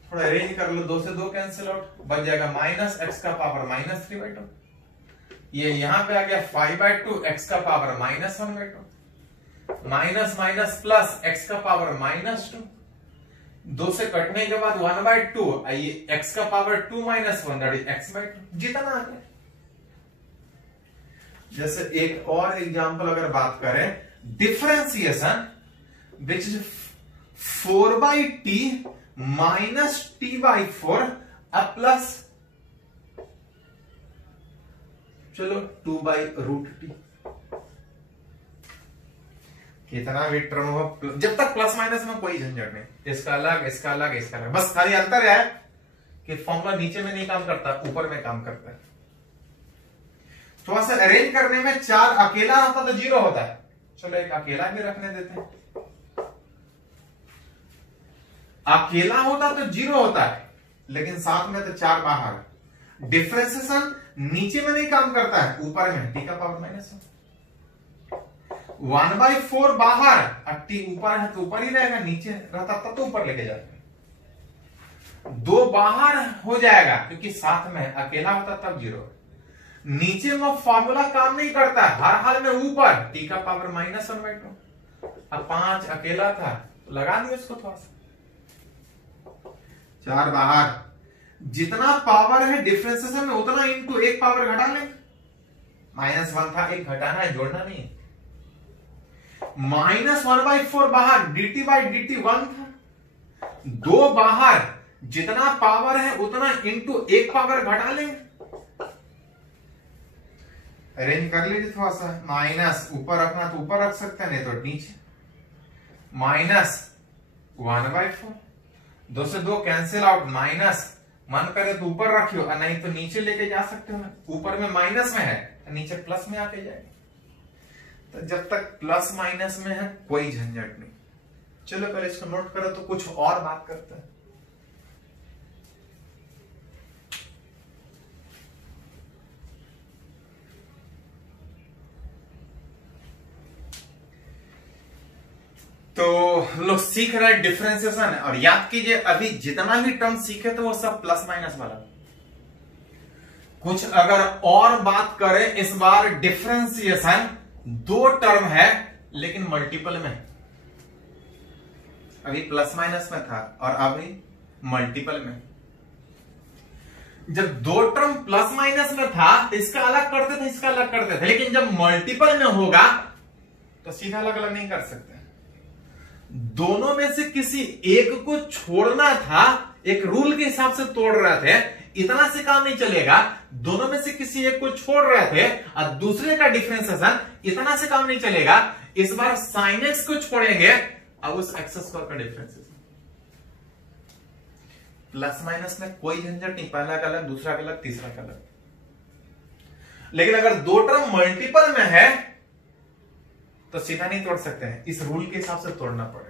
थोड़ा अरेंज कर लो, 2 से 2 कैंसिल आउट, बच जाएगा माइनस x का पावर -3/2। ये यहां पे आ गया 5/2 x का power -1/2, minus minus plus x का पावर -2। 2 से कटने के बाद 1/2, ये x का पावर 2 - 1 दैट इज x/2। जितना आ गया। जैसे एक और एग्जांपल अगर बात करें, differentiation which is 4/t minus t/4 अब प्लस चलो 2/√t। कितना भी टर्म हो, जब तक प्लस माइनस में कोई झंझट नहीं, इसका अलग इसका अलग इसका अलग, बस खाली अंतर है कि फॉर्मूला नीचे में नहीं काम करता, ऊपर में काम करता है। थोड़ा सा अरेंज करने में 4 अकेला होता तो 0 होता है। चलो एक अकेला भी रखने देते हैं। अकेला होता तो 0 होता है, लेकिन साथ में तो 4 बाहर। डिफरेंशिएशन नीचे में नहीं काम करता है, ऊपर में t का पावर -1। 1/4 बाहर, t ऊपर है तो ऊपर ही रहेगा, नीचे रहता तब तो ऊपर लेके जाते। 2 बाहर हो जाएगा क्योंकि साथ में अकेला होता तब 0। नीचे में फॉर्मूला काम नहीं करता, हर हाल में ऊपर t का पावर -1/2। अब 5 अकेला था तो लगा दिया उसको थोड़ा सा, 4 बाहर। जितना पावर है डिफरेंशिएशन में उतना इंटू 1 पावर घटा ले। -1 था, 1 घटाना है, जोड़ना नहीं। -1/4 बाहर, dt/dt 1 था। 2 बाहर, जितना पावर है उतना इंटू 1 पावर घटा लेंगे। अरेंज कर लीजिए थोड़ा सा। माइनस ऊपर रखना तो ऊपर रख सकते हैं, नहीं तो नीचे। -1/4, 2 से 2 कैंसिल आउट, माइनस मन करे तो ऊपर रखियो, नहीं तो नीचे लेके जा सकते हो। ऊपर में माइनस में है, नीचे प्लस में आके जाएगा। तो जब तक प्लस माइनस में है कोई झंझट नहीं। चलो पहले इसको नोट करो तो कुछ और बात करते हैं। तो लोग सीख रहे हैं डिफरेंशिएशन, और याद कीजिए अभी जितना भी टर्म सीखे तो वो सब प्लस माइनस वाला। कुछ अगर और बात करें, इस बार डिफरेंशिएशन 2 टर्म है लेकिन मल्टीपल में। अभी प्लस माइनस में था और अभी मल्टीपल में। जब 2 टर्म प्लस माइनस में था तो इसका अलग करते थे, इसका अलग करते थे, लेकिन जब मल्टीपल में होगा तो सीधा अलग अलग नहीं कर सकते। दोनों में से किसी एक को छोड़ना था, एक रूल के हिसाब से तोड़ रहे थे, इतना से काम नहीं चलेगा। दोनों में से किसी एक को छोड़ रहे थे और दूसरे का डिफरेंशिएशन, इतना से काम नहीं चलेगा। इस बार sin x को छोड़ेंगे, अब उस x² का डिफरेंशिएशन। प्लस माइनस में कोई झंझट नहीं, पहला का अलग, दूसरा का अलग, तीसरा का अलग। लेकिन अगर 2 टर्म मल्टीपल में है तो सीधा नहीं तोड़ सकते हैं, इस रूल के हिसाब से तोड़ना पड़ेगा।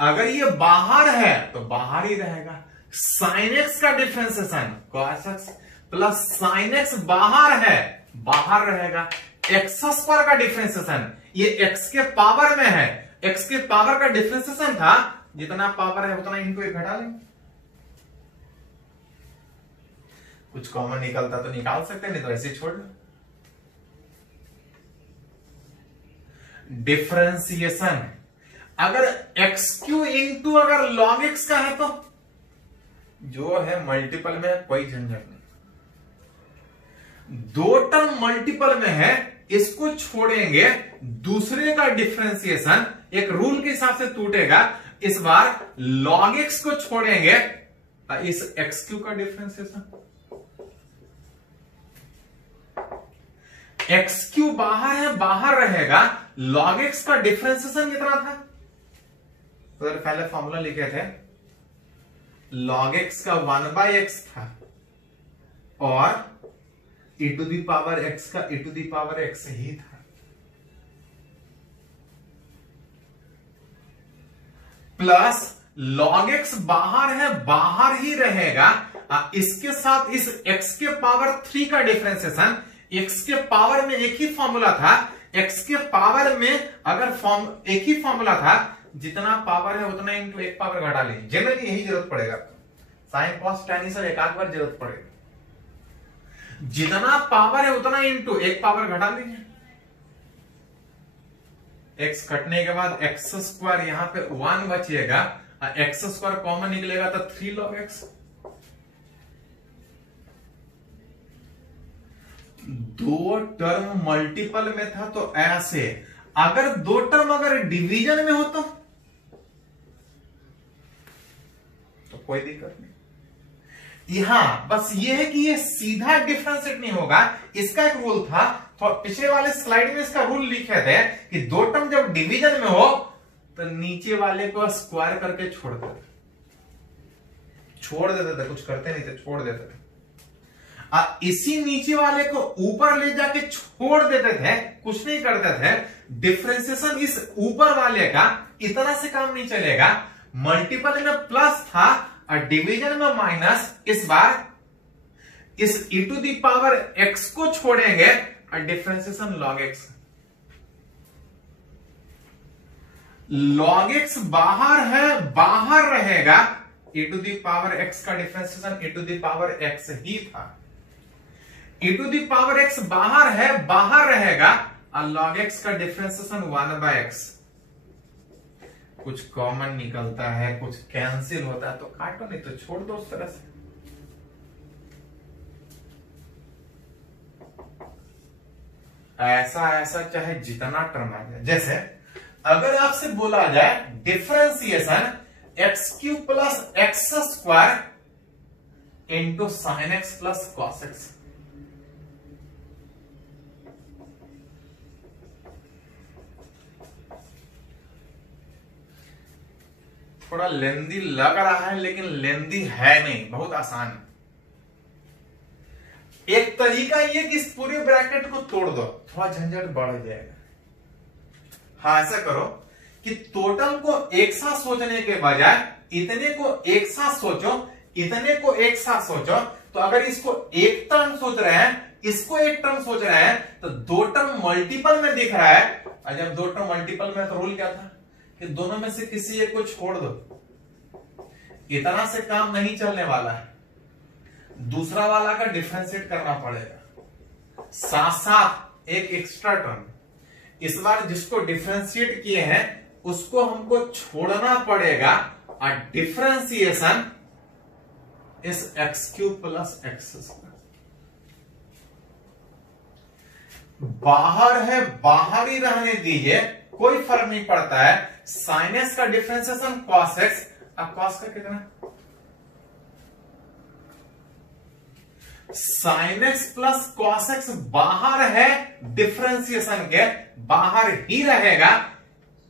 अगर ये बाहर है तो बाहर ही रहेगा। sin x का differentiation cos x plus sine x बाहर है, बाहर रहेगा। एक्स स्क्वायर का डिफरेंशिएशन, ये एक्स के पावर में है, एक्स के पावर का डिफरेंशिएशन था, जितना पावर है उतना इनटू एक घटा लेंगे। कुछ कॉमन निकलता तो निकाल सकते हैं, नहीं तो ऐसे छोड़ लो। डिफरेंशिएशन अगर एक्स क्यू इंटू अगर लॉग एक्स का है तो जो है मल्टीपल में कोई झंझट नहीं। दो टर्म मल्टीपल में है, इसको छोड़ेंगे, दूसरे का डिफरेंशिएशन एक रूल के हिसाब से टूटेगा। इस बार log x को छोड़ेंगे, इस एक्स क्यू का डिफरेंशिएशन, एक्स क्यू बाहर है, बाहर रहेगा। log x का डिफरेंशिएशन कितना था, तो पहले फॉर्मूला लिखे थे, log x का 1/x था और e to the power x का e to the power x ही था। प्लस log x बाहर है, बाहर ही रहेगा। इसके साथ इस x के पावर 3 का डिफरेंशिएशन, x के पावर में एक ही फॉर्मूला था, x के पावर में अगर एक ही फॉर्मूला था, जितना पावर है उतना इंटू एक पावर घटा लीजिए। जनरली यही जरूरत पड़ेगा, साइन कॉस टैन ये सब एक आध बार जरूरत पड़ेगा। जितना पावर है उतना इंटू एक पावर घटा लीजिए। x कटने के बाद एक्स स्क्वायर यहां पे 1 बचेगा, एक्स स्क्वायर कॉमन निकलेगा तो 3 log x। दो टर्म मल्टीपल में था तो ऐसे, अगर दो टर्म अगर डिवीजन में हो तो कोई दिक्कत नहीं। यहां बस ये है कि ये सीधा डिफरेंशिएट नहीं होगा, इसका एक रूल था, तो पिछले वाले स्लाइड में इसका रूल लिखे थे कि दो टर्म जब डिवीजन में हो तो नीचे वाले को स्क्वायर करके छोड़ देते थे, कुछ करते नहीं थे, छोड़ देते थे। इसी नीचे वाले को ऊपर ले जाके छोड़ देते थे, कुछ नहीं करते थे। डिफरेंशिएशन इस ऊपर वाले का इतना से काम नहीं चलेगा। मल्टीपल में प्लस था और डिवीजन में माइनस, इस बार इस e to the power x को छोड़ेंगे और differentiation log x। log x बाहर है, बाहर रहेगा, e to the power x का differentiation e to the power x ही था। e to the power x बाहर है, बाहर रहेगा और log x का डिफरेंशिएशन 1/x। कुछ कॉमन निकलता है, कुछ कैंसिल होता है तो काटो, नहीं तो छोड़ दो उस तरह से। ऐसा चाहे जितना टर्म आ जाए। जैसे अगर आपसे बोला जाए differentiation x Q plus x square into sine x plus cos x, थोड़ा लेंदी लग रहा है लेकिन लेंदी है नहीं, बहुत आसान है। एक तरीका ये कि इस पूरे ब्रैकेट को तोड़ दो, थोड़ा झंझट बढ़ जाएगा। हाँ, ऐसा करो कि टोटल को एक साथ सोचने के बजाय इतने को एक साथ सोचो, इतने को एक साथ सोचो। तो अगर इसको एक टर्म सोच रहे हैं, इसको एक टर्म सोच रहे हैं, तो दो टर्म मल्टीपल में दिख रहा है। और जब दो टर्म मल्टीपल में, तो रूल क्या था कि दोनों में से किसी एक को छोड़ दो। इतना से काम नहीं चलने वाला है, दूसरा वाला का डिफरेंशिएट करना पड़ेगा। साथ साथ एक एक्स्ट्रा टर्म, इस बार जिसको डिफरेंशिएट किए हैं उसको हमको छोड़ना पड़ेगा। और डिफरेंशिएशन इस x cube plus x square, बाहर है, बाहर ही रहने दीजिए, कोई फर्क नहीं पड़ता है। साइन एक्स का डिफरेंशिएशन कॉस एक्स, अब कॉस का कितना, sine x plus cos x बाहर है, डिफरेंशिएशन के बाहर ही रहेगा।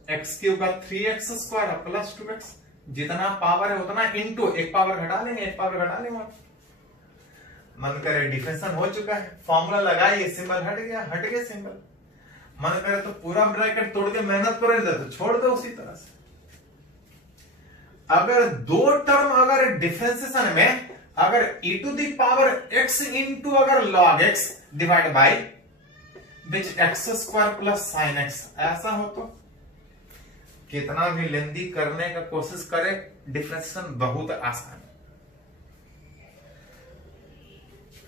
एक्स क्यूब का 3x स्क्वायर प्लस 2x, जितना पावर है उतना इंटू एक पावर घटा लेंगे, एक पावर घटा लेंगे। मन करे डिफरेंशिएशन हो चुका है, फॉर्मूला लगाइए, सिंबल हट गया सिंबल। मन करे तो पूरा ब्रैकेट तोड़ के मेहनत करें तो छोड़ दो उसी तरह से। अगर दो टर्म अगर डिफरेंशिएशन में अगर e to the power x इंटू अगर log x divide by which x square plus sine x, ऐसा हो तो कितना भी लेंदी करने का कोशिश करे, डिफरेंशिएशन बहुत आसान है।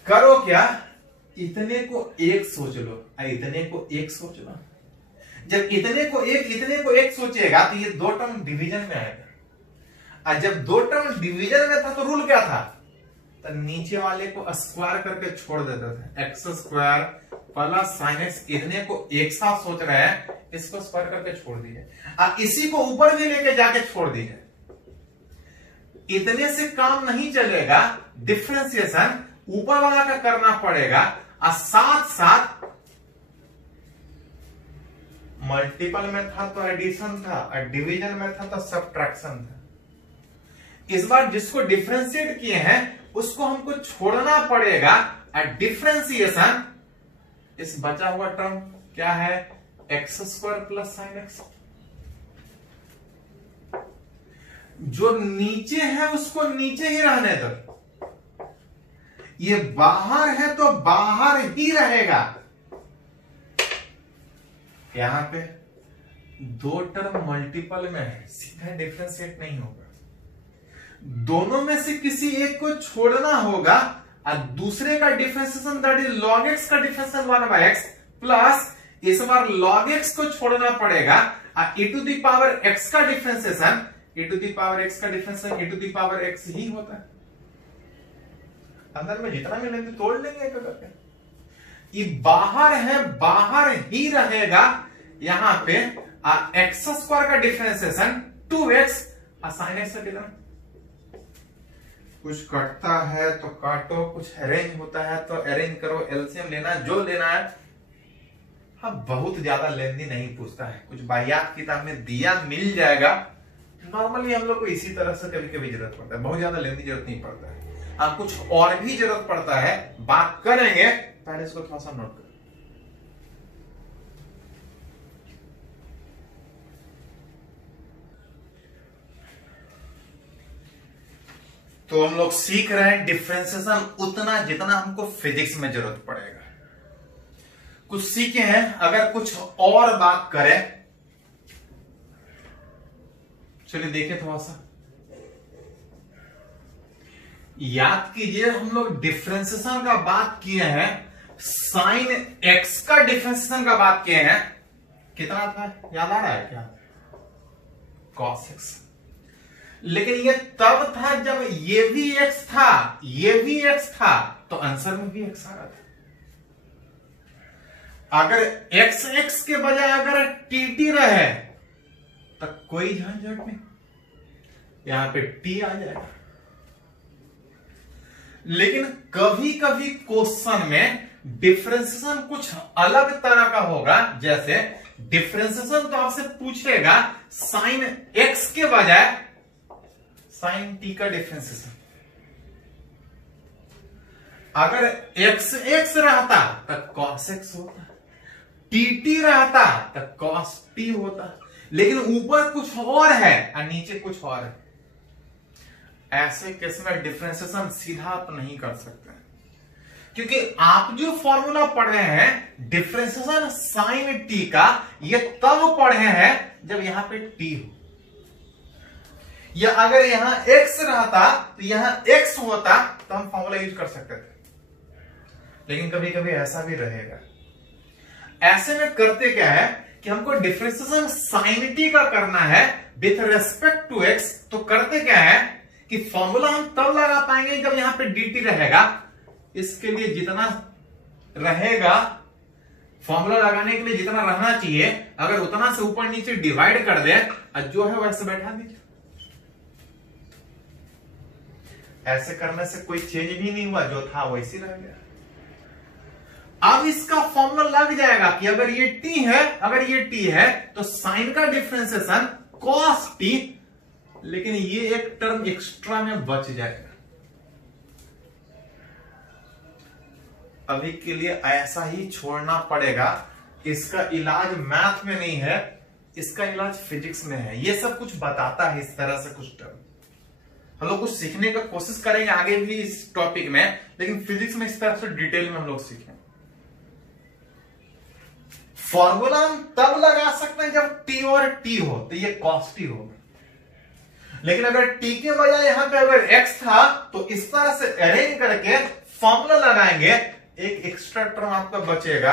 करो क्या, इतने को एक सोच लो और इतने को एक सोच लो। जब इतने को एक सोचेगा तो ये दो टर्म डिवीजन में आएगा, और जब दो टर्म डिवीजन में था तो रूल क्या था, तो नीचे वाले को स्क्वायर करके छोड़ देते थे, x square plus sine x. इतने को एक साथ सोच रहे हैं, इसको स्क्वायर करके छोड़ दीजिए, और इसी को ऊपर भी लेके जाके छोड़ दीजिए। इतने से काम नहीं चलेगा, डिफरेंशिएशन ऊपर वाला का करना पड़ेगा, और साथ साथ मल्टीपल में था तो एडिशन था, और डिवीजन में था तो सब्ट्रैक्शन था। इस बार जिसको डिफरेंशिएट किए हैं उसको हमको छोड़ना पड़ेगा, और डिफरेंशिएशन इस बचा हुआ टर्म क्या है, x square plus sine x. जो नीचे है उसको नीचे ही रहने दो, ये बाहर है तो बाहर ही रहेगा। यहां पे दो टर्म मल्टीपल में है, सीधा डिफरेंशिएट नहीं होगा, दोनों में से किसी एक को छोड़ना होगा, और दूसरे का differentiation that is log x का डिफरेंशिएशन 1/x प्लस इस बार log x को छोड़ना पड़ेगा, और e to the power x का differentiation e to the power x का differentiation e to the power x ही होता है। अंदर में जितना भी लेंगे तोड़ लेंगे एक करके, ये बाहर है बाहर ही रहेगा। यहां पे एक्स स्क्वायर का डिफरेंशिएशन 2x और साइन एक्स का डिफरेंस, कुछ कटता है तो काटो, कुछ अरेंज होता है तो अरेंज करो, एलसीएम लेना जो लेना है। हाँ, बहुत ज्यादा लेंदी नहीं पूछता है, कुछ बायात किताब में दिया मिल जाएगा। नॉर्मली हम लोग को इसी तरह से कभी कभी जरूरत पड़ता है, बहुत ज्यादा लेंदी जरूरत नहीं पड़ता है। हाँ, कुछ और भी जरूरत पड़ता है, बात करेंगे, पहले इसको थोड़ा सा नोट करें। तो हम लोग सीख रहे हैं डिफरेंशिएशन उतना जितना हमको फिजिक्स में जरूरत पड़ेगा। कुछ सीखे हैं, अगर कुछ और बात करें, चलिए देखें थोड़ा सा। याद कीजिए, हम लोग डिफरेंशिएशन का बात किए हैं, साइन एक्स का डिफरेंशिएशन का बात किए हैं, कितना था याद आ रहा है क्या, cos x। लेकिन ये तब था जब ये भी x था, ये भी x था, तो आंसर में भी x आ रहा था। अगर x के बजाय अगर tt रहे तो कोई झंझट नहीं, यहां पे t आ जाएगा। लेकिन कभी कभी क्वेश्चन में डिफरेंशिएशन कुछ अलग तरह का होगा, जैसे डिफरेंशिएशन तो आपसे पूछेगा साइन x के बजाय साइन t का डिफरेंशिएशन। अगर x रहता तो cos x होता, tt रहता तो cos t होता, लेकिन ऊपर कुछ और है और नीचे कुछ और है। ऐसे केस में डिफरेंशिएशन सीधा आप नहीं कर सकते, क्योंकि आप जो फॉर्मूला पढ़ रहे हैं डिफरेंशिएशन साइन t का, ये तब पढ़े हैं जब यहां पे t हो, या अगर यहां x रहता तो यहां x होता तो हम फॉर्मूला यूज कर सकते थे। लेकिन कभी कभी ऐसा भी रहेगा। ऐसे में करते क्या है कि हमको डिफरेंशिएशन साइन t का करना है विथ रेस्पेक्ट टू x, तो करते क्या है कि फॉर्मूला हम तब लगा पाएंगे जब यहां पे dt रहेगा। इसके लिए जितना रहेगा, फॉर्मूला लगाने के लिए जितना रहना चाहिए, अगर उतना से ऊपर नीचे डिवाइड कर दे और जो है वैसे बैठा दीजिए। ऐसे करने से कोई चेंज भी नहीं हुआ, जो था वैसे रह गया। अब इसका फॉर्मूला लग जाएगा कि अगर ये t है, अगर ये t है तो साइन का डिफरेंशिएशन cos t, लेकिन ये एक टर्म एक्स्ट्रा में बच जाएगा। अभी के लिए ऐसा ही छोड़ना पड़ेगा। इसका इलाज मैथ में नहीं है, इसका इलाज फिजिक्स में है। ये सब कुछ बताता है इस तरह से कुछ टर्म। हम लोग कुछ सीखने का कोशिश करेंगे आगे भी इस टॉपिक में, लेकिन फिजिक्स में इस तरह से डिटेल में हम लोग सीखें। फॉर्मूला हम तब लगा सकते हैं जब टी और टी हो, तो ये कॉस टी होगा। लेकिन अगर टी के बजाय यहां पे अगर एक्स था तो इस तरह से अरेंज करके फॉर्मूला लगाएंगे, एक एक्स्ट्रा टर्म आपका बचेगा,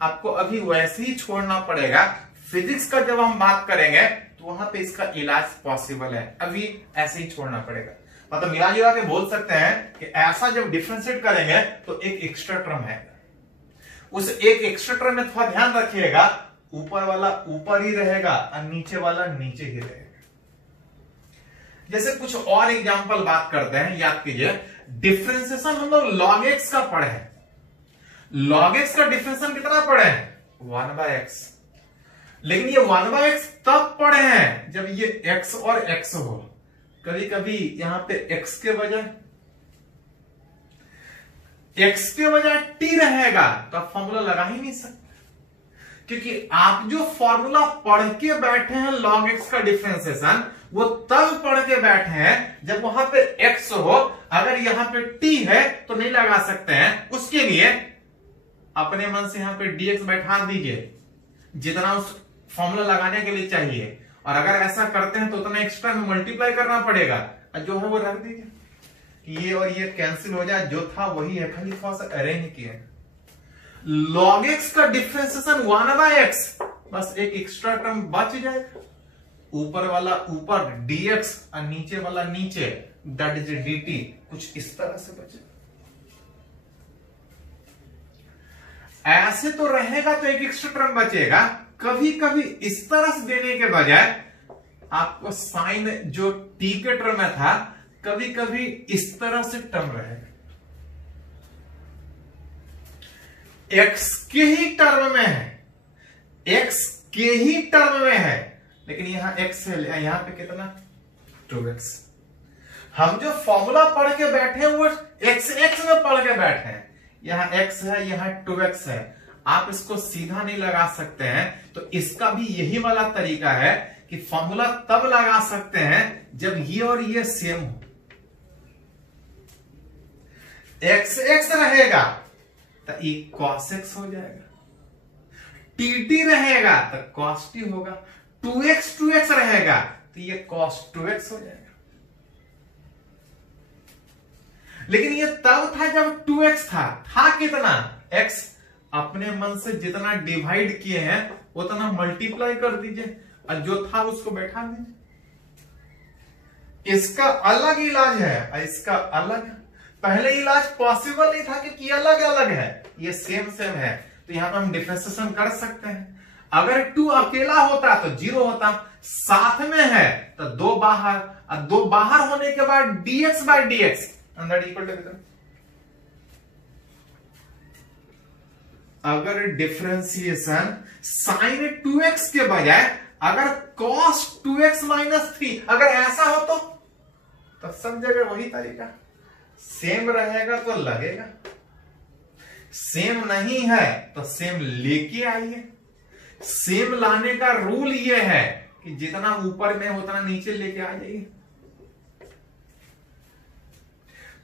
आपको अभी वैसे ही छोड़ना पड़ेगा। फिजिक्स का जब हम बात करेंगे तो वहां पे इसका इलाज पॉसिबल है, अभी ऐसे ही छोड़ना पड़ेगा। मतलब मिला जुला के बोल सकते हैं कि ऐसा जब डिफरेंशिएट करेंगे तो एक एक्स्ट्रा टर्म है, उस एक एक्स्ट्रा टर्म में थोड़ा ध्यान रखिएगा, ऊपर वाला ऊपर ही रहेगा और नीचे वाला नीचे ही रहेगा। जैसे कुछ और एग्जांपल बात करते हैं, याद कीजिए डिफरेंशिएशन हम लोग log x का पढ़े हैं। log x का डिफरेंशिएशन कितना पढ़े हैं? 1/x। लेकिन ये 1/x तब पढ़े हैं जब ये x और x हो। कभी कभी यहां पे x के बजाय t रहेगा तो आप फॉर्मूला लगा ही नहीं सकते, क्योंकि आप जो फॉर्मूला पढ़ के बैठे हैं log x का डिफरेंशिएशन, वो तब पढ़ के बैठे हैं जब वहां पे x हो। अगर यहां पे t है तो नहीं लगा सकते हैं, उसके लिए अपने मन से यहां पे dx बैठा दीजिए जितना उस फॉर्मूला लगाने के लिए चाहिए, और अगर ऐसा करते हैं तो उतना एक्स्ट्रा में मल्टीप्लाई करना पड़ेगा, और जो है वो रख दीजिए, ये और ये कैंसिल हो जाए, जो था वही है, खाली थोड़ा सा अरेंज किया। log x का डिफरेंशिएशन 1/x, बस एक एक्स्ट्रा टर्म बच जाएगा, ऊपर वाला ऊपर dx और नीचे वाला नीचे, दैट इज dt, कुछ इस तरह से बचे। ऐसे तो रहेगा तो एक एक्स्ट्रा टर्म बचेगा, कभी कभी इस तरह से देने के बजाय आपको साइन जो t के टर्म में था, कभी कभी इस तरह से टर्म रहेगा, x के ही टर्म में है, x के ही टर्म में है, लेकिन यहां x है, यहां पे कितना 2x। हम जो फॉर्मूला पढ़ के बैठे हैं वो x में पढ़ के बैठे हैं, यहां x है, यहां 2x है, आप इसको सीधा नहीं लगा सकते हैं। तो इसका भी यही वाला तरीका है कि फॉर्मूला तब लगा सकते हैं जब ये और ये सेम हो। x रहेगा तो ये cos x हो जाएगा, tt रहेगा तो cos t होगा, 2x रहेगा तो ये cos 2x हो जाएगा। लेकिन ये तब था जब 2x था कितना? x अपने मन से जितना डिवाइड किए हैं उतना मल्टीप्लाई कर दीजिए, और जो था उसको बैठा दीजिए। इसका अलग इलाज है और इसका अलग। पहले इलाज पॉसिबल नहीं था क्योंकि अलग अलग है, ये सेम है, तो यहां पर हम डिफरेंशिएशन कर सकते हैं। अगर 2 अकेला होता तो 0 होता, साथ में है तो 2 बाहर, और 2 बाहर होने के बाद dx/dx अंदर इक्वल टू, अगर डिफरेंशिएशन साइन 2x के बजाय अगर cos 2x - 3 अगर ऐसा हो तो सब जगह वही तरीका, सेम रहेगा तो लगेगा, सेम नहीं है तो सेम लेके आइए। सेम लाने का रूल ये है कि जितना ऊपर में उतना नीचे लेके आ जाइए।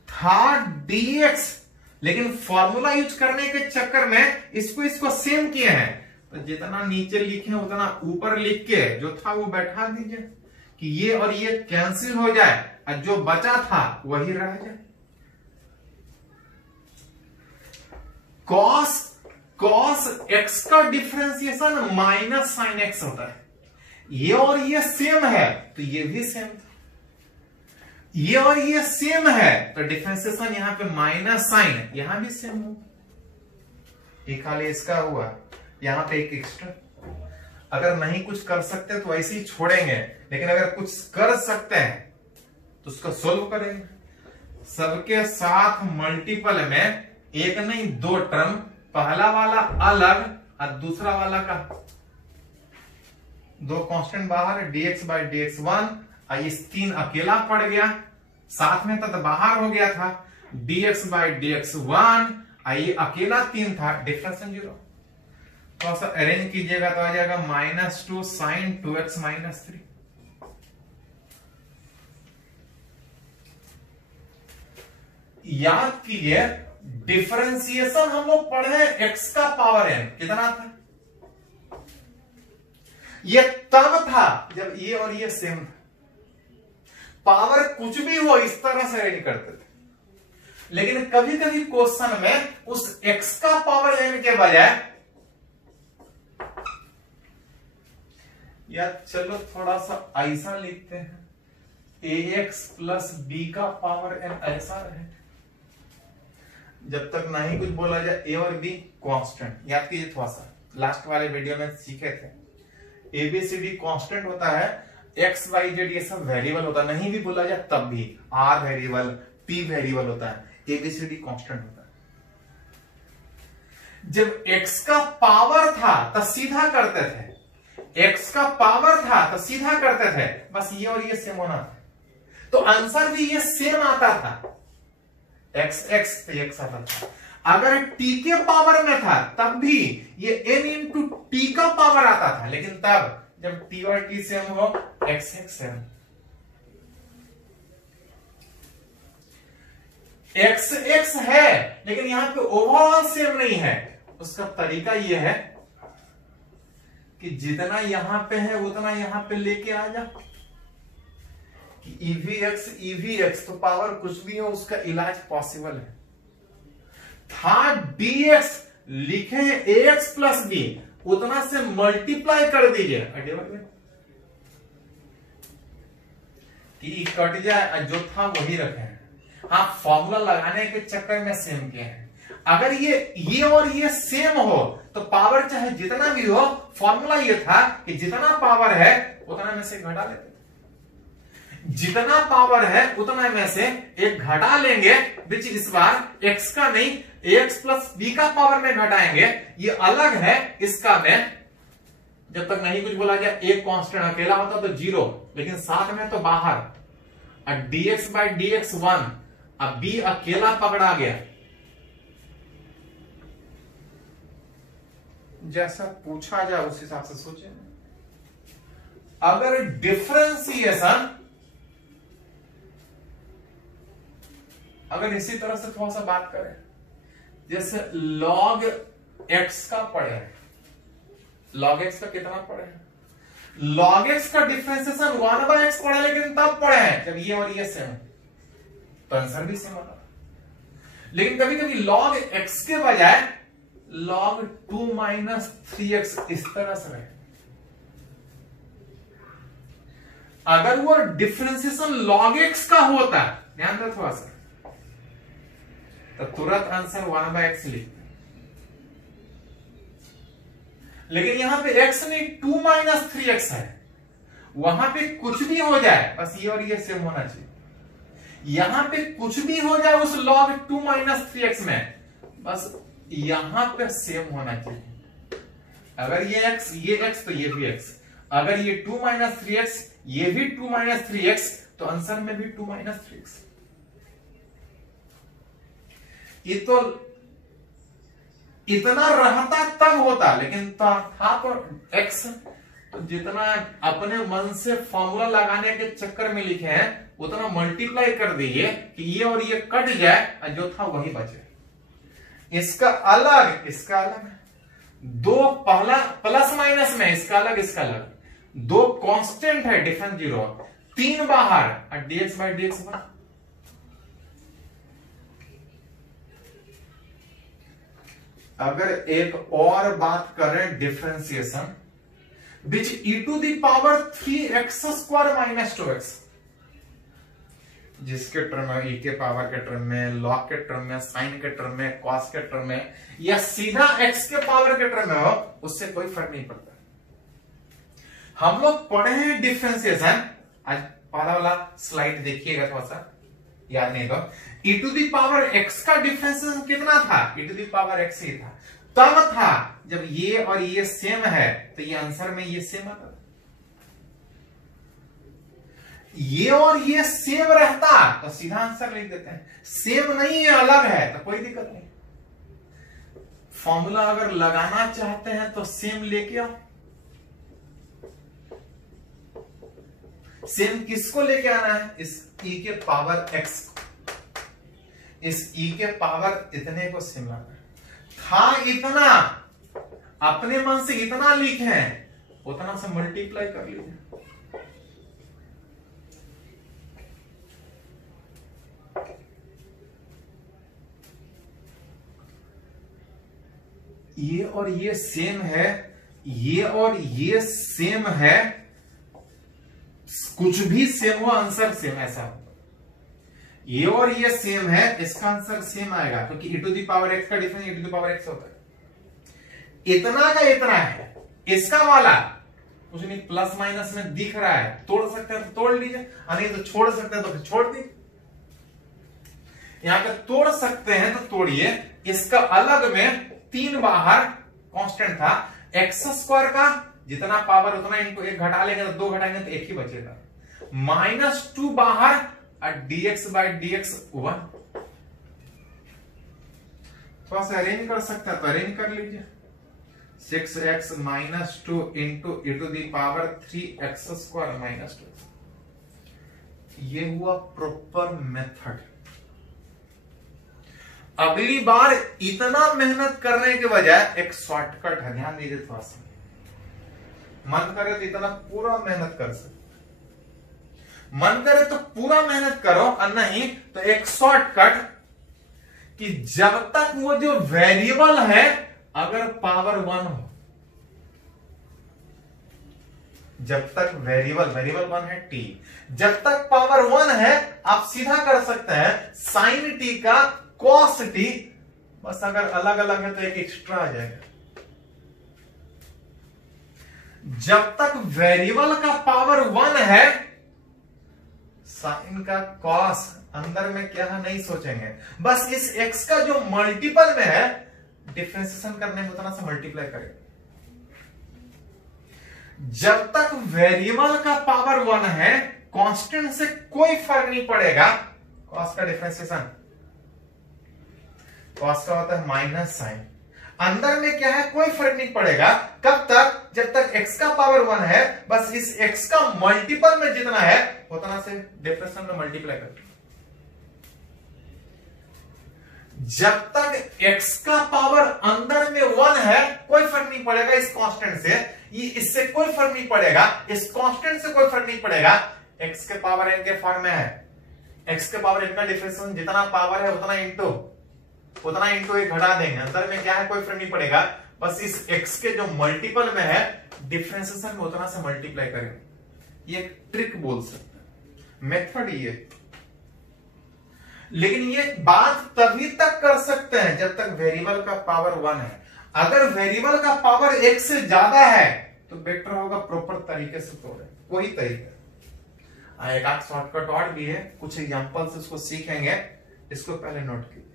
था dx, लेकिन फॉर्मूला यूज करने के चक्कर में इसको सेम किए हैं, तो जितना नीचे लिखे उतना ऊपर लिख के जो था वो बैठा दीजिए कि ये और ये कैंसिल हो जाए और जो बचा था वही रह जाए। cos x का डिफरेंशिएशन माइनस साइन x होता है, ये और ये सेम है तो ये भी सेम था, ये और ये सेम है तो डिफरेंशिएशन यहां पे माइनस साइन, यहां भी सेम हो, ये खाली इसका हुआ, यहां पे एक एक्स्ट्रा। अगर नहीं कुछ कर सकते तो ऐसे ही छोड़ेंगे, लेकिन अगर कुछ कर सकते हैं तो उसको सोल्व करेंगे। सबके साथ मल्टीपल में एक नहीं 2 टर्म, पहला वाला अलग और दूसरा वाला का 2 कांस्टेंट बाहर, dx/dx 1, इस 3 अकेला पड़ गया, साथ में था तो बाहर हो गया था, dx/dx 1, ये अकेला 3 था, डिफरेंशिएशन 0। थोड़ा सा अरेंज कीजिएगा तो आ जाएगा -2 sin 2x - 3। याद कीजिए, डिफरेंशिएशन हम लोग पढ़े हैं x का पावर n कितना था, ये तब था जब ये और ये सेम था। पावर कुछ भी हो इस तरह से रेडी करते थे, लेकिन कभी कभी क्वेश्चन में उस x का पावर n के बजाय, या चलो थोड़ा सा ऐसा लिखते हैं, ax प्लस b का पावर n ऐसा रहे। जब तक नहीं कुछ बोला जाए, a और b कांस्टेंट, याद कीजिए थोड़ा सा, लास्ट वाले वीडियो में सीखे थे ABCD कांस्टेंट होता है, x y z ये सब वेरिएबल होता है, नहीं भी बोला जाए तब भी r वेरिएबल p वेरिएबल होता है, ABCD कांस्टेंट होता है। जब x का पावर था तो सीधा करते थे, x का पावर था तो सीधा करते थे, बस ये और ये सेम होना था, तो आंसर भी ये सेम आता था, x x तो x आता था। अगर t के पावर में था तब भी ये n इंटू t का पावर आता था, लेकिन तब जब t और t सेम हो x x same, x x है लेकिन यहां पे ओवरऑल सेम नहीं है। उसका तरीका यह है कि जितना यहां पे है उतना यहां पे लेके आ जा, कि EVX तो पावर कुछ भी हो उसका इलाज पॉसिबल है। था dx, लिखे हैं ax प्लस b, उतना से मल्टीप्लाई कर दीजिए, कि कट जाए, जो था वही रखे हैं। हाँ, फॉर्मूला लगाने के चक्कर में सेम किए हैं। अगर ये और ये सेम हो तो पावर चाहे जितना भी हो, फॉर्मूला ये था कि जितना पावर है उतना में से घटा लेते, जितना पावर है उतना में से एक घटा लेंगे, विच इस बार x का नहीं ax प्लस b का पावर में घटाएंगे, ये अलग है इसका में। जब तक नहीं कुछ बोला जाए, एक कांस्टेंट अकेला होता तो 0, लेकिन साथ में तो बाहर, dx बाई dx 1, अब b अकेला पकड़ा गया। जैसा पूछा जाए उस हिसाब से सोचें। अगर डिफरेंशिएशन, अगर इसी तरह से थोड़ा सा बात करें, जैसे log x का पढ़े हैं, log x का कितना पढ़े हैं, log x का डिफरेंशिएशन 1/x पढ़े, लेकिन तब पढ़े हैं जब ये और ये सेम, तो आंसर भी सेम होगा। लेकिन कभी कभी log x के बजाय log 2 माइनस 3x इस तरह से रहे। अगर वो डिफरेंशिएशन log x का होता, ध्यान दो थोड़ा सा, तो तुरंत आंसर 1/x लिखते, लेकिन यहां पे x नहीं 2 माइनस 3x है, वहां पे कुछ भी हो जाए बस ये और ये सेम होना चाहिए। यहां पे कुछ भी हो जाए उस log 2 माइनस 3x में, बस यहां पे सेम होना चाहिए। अगर ये x तो ये भी x, अगर ये 2 माइनस 3x ये भी 2 माइनस 3x, तो आंसर में भी 2 माइनस 3x। ये तो इतना रहता तब होता, लेकिन था तो x, तो जितना अपने मन से फॉर्मूला लगाने के चक्कर में लिखे हैं उतना मल्टीप्लाई कर दीजिए कि ये और ये कट जाए और जो था वही बचे। इसका अलग, इसका अलग, दो पहला प्लस माइनस में, इसका अलग इसका अलग, दो कांस्टेंट है, डिफरेंस 0, 3 बाहर और dx बाई dx 1। अगर एक और बात करें differentiation, which e to the power 3x square minus 2x, जिसके टर्म में e के पावर के टर्म में, लॉग के टर्म में, साइन के टर्म में, कॉस के टर्म में, या सीधा x के पावर के टर्म में हो, उससे कोई फर्क नहीं पड़ता। हम लोग पढ़े हैं डिफरेंशिएशन, आज पहला वाला स्लाइड देखिएगा थोड़ा सा, याद नहीं तो e to the power x का डिफरेंशिएशन कितना था, e to the power x ही था, तब था जब ये और ये सेम है, तो ये आंसर में ये सेम आता, ये और ये सेम रहता तो सीधा आंसर लिख देते हैं। सेम नहीं है, अलग है, तो कोई दिक्कत नहीं। फॉर्मूला अगर लगाना चाहते हैं तो सेम लेके आओ। सेम किसको लेके आना है, इस e के पावर x, इस e के पावर इतने को सिमिलर था, इतना अपने मन से इतना लिखे, उतना से मल्टीप्लाई कर लीजिए। ये और ये सेम है, ये और ये सेम है, कुछ भी सेम हो आंसर सेम, ऐसा हो। ये और ये सेम है, इसका आंसर सेम आएगा, क्योंकि e to the power x का difference e to the power x होता है। इतना का इतना है, इसका वाला कुछ नहीं, प्लस माइनस में दिख रहा है, तोड़ सकते हैं तो तोड़ लीजिए, नहीं तो छोड़ सकते हैं तो फिर छोड़ दीजिए। यहां पे तोड़ सकते हैं तो तोड़िए। इसका अलग में 3 बाहर कांस्टेंट था, एक्स स्क्वायर का जितना पावर उतना इनको 1 घटा लेंगे तो 2 घटाएंगे तो 1 ही बचेगा, -2 बाहर और dx बाई dx 1। थोड़ा सा अरेंज कर सकता है तो अरेंज कर लीजिए। 6x - 2 into e to the power 3x square -2। ये हुआ प्रॉपर मेथड। अगली बार इतना मेहनत करने के बजाय एक शॉर्टकट है, ध्यान दीजिए थोड़ा सा। मन करे तो इतना पूरा मेहनत कर सकते, मन करे तो पूरा मेहनत करो, और नहीं तो एक शॉर्टकट कि जब तक वो जो वेरिएबल है अगर पावर 1 हो, जब तक वेरिएबल 1 है t, जब तक पावर 1 है आप सीधा कर सकते हैं sin t का cos t, बस अगर अलग अलग है तो एक एक्स्ट्रा आ जाएगा। जब तक वेरिएबल का पावर 1 है, साइन का cos अंदर में क्या है नहीं सोचेंगे, बस इस x का जो मल्टीपल में है डिफरेंशिएशन करने में उतना से मल्टीप्लाई करेंगे। जब तक वेरिएबल का पावर 1 है, कांस्टेंट से कोई फर्क नहीं पड़ेगा। cos का डिफरेंशिएशन, cos का होता है माइनस साइन, अंदर में क्या है कोई फर्क नहीं पड़ेगा। कब तक? जब तक x का पावर 1 है, बस इस x का मल्टीपल में जितना है उतना से डिफरेंशिएशन में मल्टीप्लाई कर। जब तक x का पावर अंदर में 1 है कोई फर्क नहीं पड़ेगा इस कांस्टेंट से, ये इससे कोई फर्क नहीं पड़ेगा, इस कांस्टेंट से कोई फर्क नहीं पड़ेगा। x के पावर n के फॉर्म में है, x के पावर n का डिफरेंशिएशन जितना पावर है उतना इंटू 1 घटा देंगे, अंदर में क्या है कोई फर्क नहीं पड़ेगा, बस इस x के जो मल्टीपल में है डिफरेंशिएशन में उतना से मल्टीप्लाई करेंगे। ये एक ट्रिक बोल सकते हैं, मेथड ये। लेकिन ये बात तभी तक कर सकते हैं जब तक वेरिएबल का पावर 1 है। अगर वेरिएबल का पावर 1 से ज्यादा है तो बेटर होगा प्रॉपर तरीके से तोड़े, वही तरीका। एक आध शॉर्टकट और भी है, कुछ एग्जांपल से उसको सीखेंगे, इसको पहले नोट कीजिए।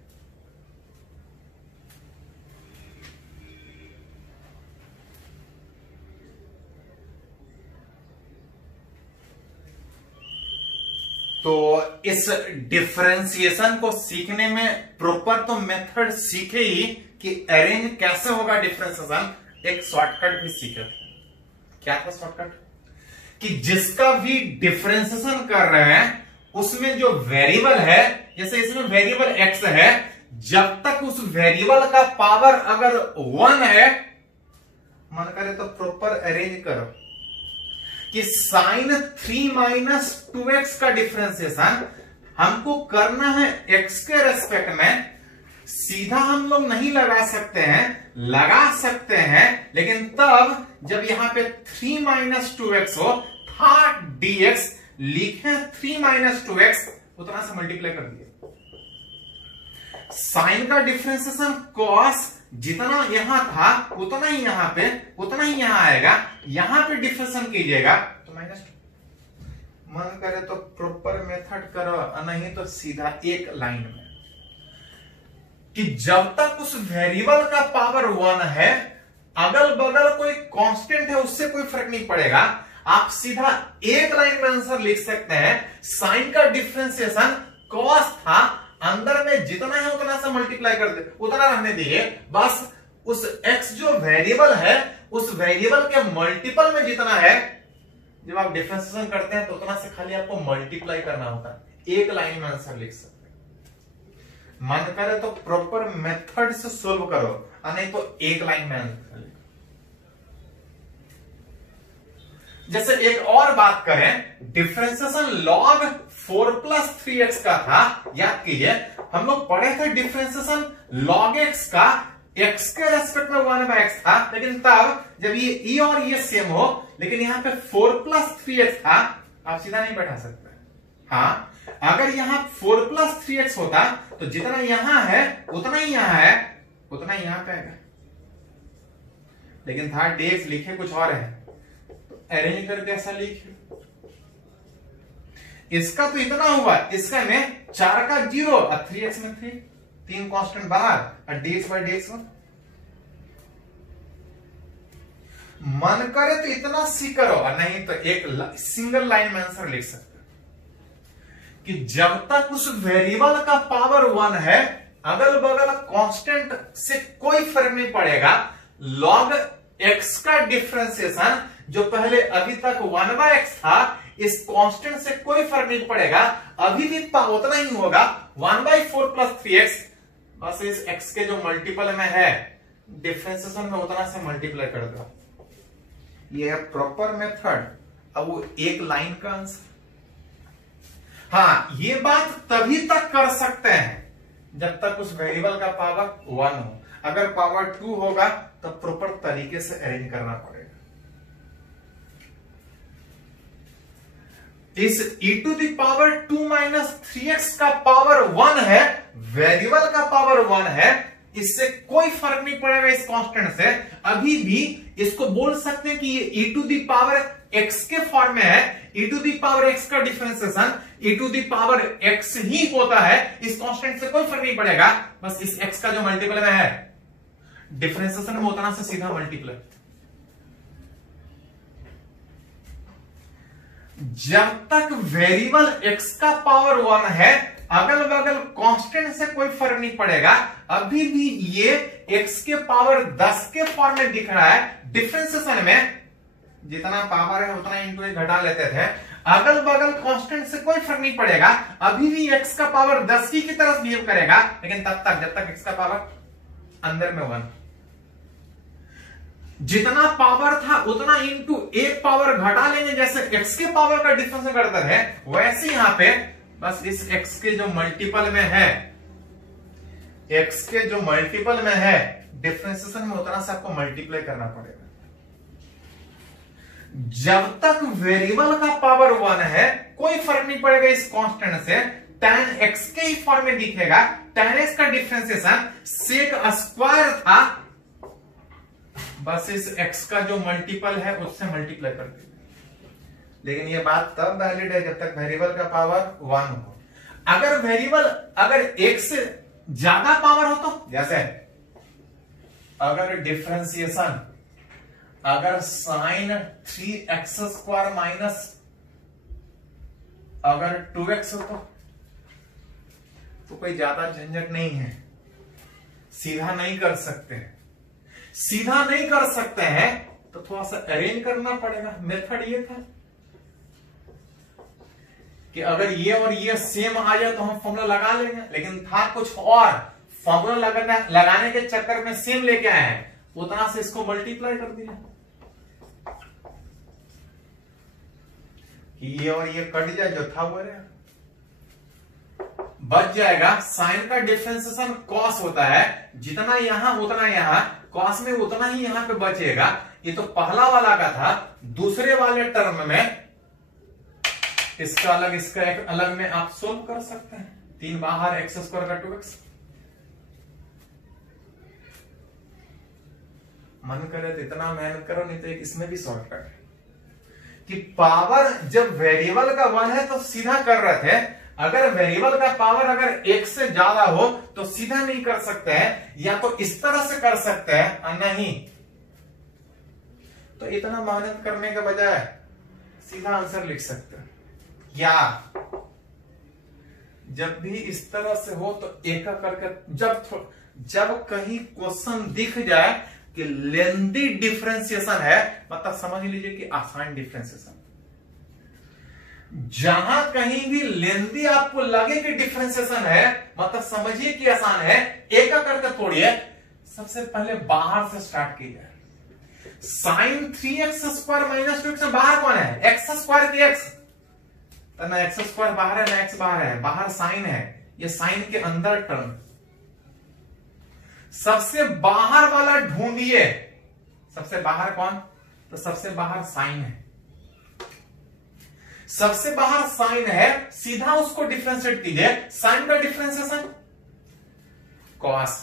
तो इस डिफरेंशिएशन को सीखने में प्रॉपर तो मेथड सीखे ही कि अरेंज कैसे होगा डिफरेंशिएशन, एक शॉर्टकट भी सीखे थे। क्या था शॉर्टकट? कि जिसका भी डिफरेंशिएशन कर रहे हैं उसमें जो वेरिएबल है, जैसे इसमें वेरिएबल x है, जब तक उस वेरिएबल का पावर अगर 1 है, मन करे तो प्रॉपर अरेंज करो कि sin 3 - 2x का डिफरेंशिएशन हमको करना है x के रेस्पेक्ट में। सीधा हम लोग नहीं लगा सकते हैं, लगा सकते हैं, लेकिन तब जब यहां पे 3 - 2x हो, था dx लिखे 3 - 2x, उतना से मल्टीप्लाई कर दिए। साइन का डिफरेंशिएशन cos जितना यहां था उतना ही यहां पे, उतना ही यहां आएगा, यहां पे डिफरेंशिएशन कीजिएगा तो -2। मन करे तो प्रॉपर मेथड करो, नहीं तो सीधा एक लाइन में कि जब तक उस वेरिएबल का पावर 1 है, अगल बगल कोई कांस्टेंट है उससे कोई फर्क नहीं पड़ेगा, आप सीधा एक लाइन में आंसर लिख सकते हैं। साइन का डिफरेंशिएशन cos था, अंदर में जितना है उतना से मल्टीप्लाई कर दे, उतना रहने दीजिए, बस उस x जो वेरिएबल है उस वेरिएबल के मल्टीपल में जितना है, जब आप डिफरेंशिएशन करते हैं तो उतना से खाली आपको मल्टीप्लाई करना होता है। एक लाइन में आंसर लिख सकते हैं। मन करे तो प्रॉपर मेथड से सोल्व करो, और नहीं तो एक लाइन में आंसर लिखो। जैसे एक और बात करें, डिफरेंशिएशन log 4 + 3x का था, याद कीजिए हम लोग पढ़े थे डिफरेंशिएशन log x का, x के रेस्पेक्ट में 1/x था, लेकिन तब जब ये e और ये सेम हो, लेकिन यहां पे 4 + 3x था, आप सीधा नहीं बैठा सकते। हाँ, अगर यहां 4 + 3x होता तो जितना यहां है उतना ही यहां है, उतना ही यहां पे आएगा, लेकिन था dx लिखे कुछ और है, अरेंज करके ऐसा लिखे। इसका तो इतना हुआ, इसका में 4 का 0 और 3x में 3, 3 कांस्टेंट बाहर और dx/dx 1। मन करे तो इतना सी करो, और नहीं तो एक सिंगल लाइन में आंसर लिख सकते कि जब तक उस वेरिएबल का पावर 1 है, अगल बगल कांस्टेंट से कोई फर्क नहीं पड़ेगा, log x का डिफरेंशिएशन जो पहले अभी तक 1/x था, इस कांस्टेंट से कोई फर्क नहीं पड़ेगा, अभी भी उतना ही होगा 1/4 + 3x, बस इस x के जो मल्टीपल में है डिफरेंशिएशन में उतना से मल्टीप्लाई कर दो। ये है प्रॉपर मेथड। अब वो एक लाइन का आंसर। हाँ, ये बात तभी तक कर सकते हैं जब तक उस वेरिएबल का पावर 1 हो। अगर पावर 2 होगा तो प्रॉपर तरीके से अरेंज करना पड़ेगा। इस e⁻² - 3x का पावर 1 है, वेरिएबल का पावर 1 है, इससे कोई फर्क नहीं पड़ेगा इस कांस्टेंट से। अभी भी इसको बोल सकते हैं कि ये e⁻x के फॉर्म में है, e⁻x का डिफरेंशिएशन e⁻x ही होता है, इस कांस्टेंट से कोई फर्क नहीं पड़ेगा, बस इस x का जो मल्टीपल में है डिफरेंशिएशन में उतना से सीधा मल्टीप्लाई। जब तक वेरिएबल x का पावर 1 है, अगल बगल कांस्टेंट से कोई फर्क नहीं पड़ेगा, अभी भी ये x के पावर 10 के फॉर्म में दिख रहा है। डिफरेंशिएशन में जितना पावर है उतना इंटू घटा लेते थे, अगल बगल कांस्टेंट से कोई फर्क नहीं पड़ेगा, अभी भी x का पावर 10 की तरफ बिहेव करेगा, लेकिन तब तक जब तक x का पावर अंदर में 1, जितना पावर था उतना इंटू एक पावर घटा लेंगे, जैसे x के पावर का डिफरेंस करते थे, वैसे यहां पे बस इस x के जो मल्टीपल में है, x के जो मल्टीपल में है डिफरेंशिएशन में उतना से आपको मल्टीप्लाई करना पड़ेगा। जब तक वेरिएबल का पावर 1 है, कोई फर्क नहीं पड़ेगा इस कांस्टेंट से, tan x के ही फॉर्म में दिखेगा। tan x का डिफरेंशिएशन sec² था, बस इस x का जो मल्टीपल है उससे मल्टीप्लाई कर दीजिए। लेकिन ये बात तब वैलिड है जब तक वेरिएबल का पावर 1 हो। अगर वेरिएबल अगर 1 से ज्यादा पावर हो तो, जैसे अगर डिफरेंशिएशन अगर sin 3x² माइनस अगर 2x हो तो कोई ज्यादा झंझट नहीं है, सीधा नहीं कर सकते हैं। सीधा नहीं कर सकते हैं तो थोड़ा सा अरेंज करना पड़ेगा। मेथड ये था कि अगर ये और ये सेम आ जाए तो हम फॉर्मूला लगा लेंगे, लेकिन था कुछ और, फॉर्मूला लगाने के चक्कर में सेम लेके आए हैं, उतना से इसको मल्टीप्लाई कर दिया कि ये और ये कट जाए, जो था वो रहे, बच जाएगा। साइन का डिफरेंशिएशन कॉस होता है, जितना यहां उतना यहां, कॉस में उतना ही यहां पे बचेगा। ये तो पहला वाला का था, दूसरे वाले टर्म में इसका अलग इसका एक अलग में आप सोल्व कर सकते हैं। 3 बाहर x² का 2x, मन करे तो इतना मेहनत करो, नहीं तो एक इसमें भी शॉर्टकट है कि पावर जब वेरिएबल का 1 है तो सीधा कर रहे थे, अगर वेरिएबल का पावर अगर 1 से ज्यादा हो तो सीधा नहीं कर सकते हैं, या तो इस तरह से कर सकते हैं, और नहीं तो इतना मेहनत करने के बजाय सीधा आंसर लिख सकते हैं। या जब भी इस तरह से हो तो एक करके, जब कहीं क्वेश्चन दिख जाए कि लेंथी डिफरेंशिएशन है, मतलब समझ लीजिए कि आसान डिफरेंशिएशन। जहां कहीं भी लेंदी आपको लगे कि डिफरेंशिएशन है, मतलब समझिए कि आसान है, एक का करके तोड़िए। सबसे पहले बाहर से स्टार्ट कीजिए। साइन 3x² माइनस 2x में बाहर कौन है? x² की x, तो ना x² बाहर है ना x बाहर है, बाहर साइन है, ये साइन के अंदर टर्म। सबसे बाहर वाला ढूंढिए। सबसे बाहर कौन? तो सबसे बाहर साइन है। सबसे बाहर साइन है, सीधा उसको डिफरेंशिएट कीजिए। साइन का डिफरेंशिएशन कॉस।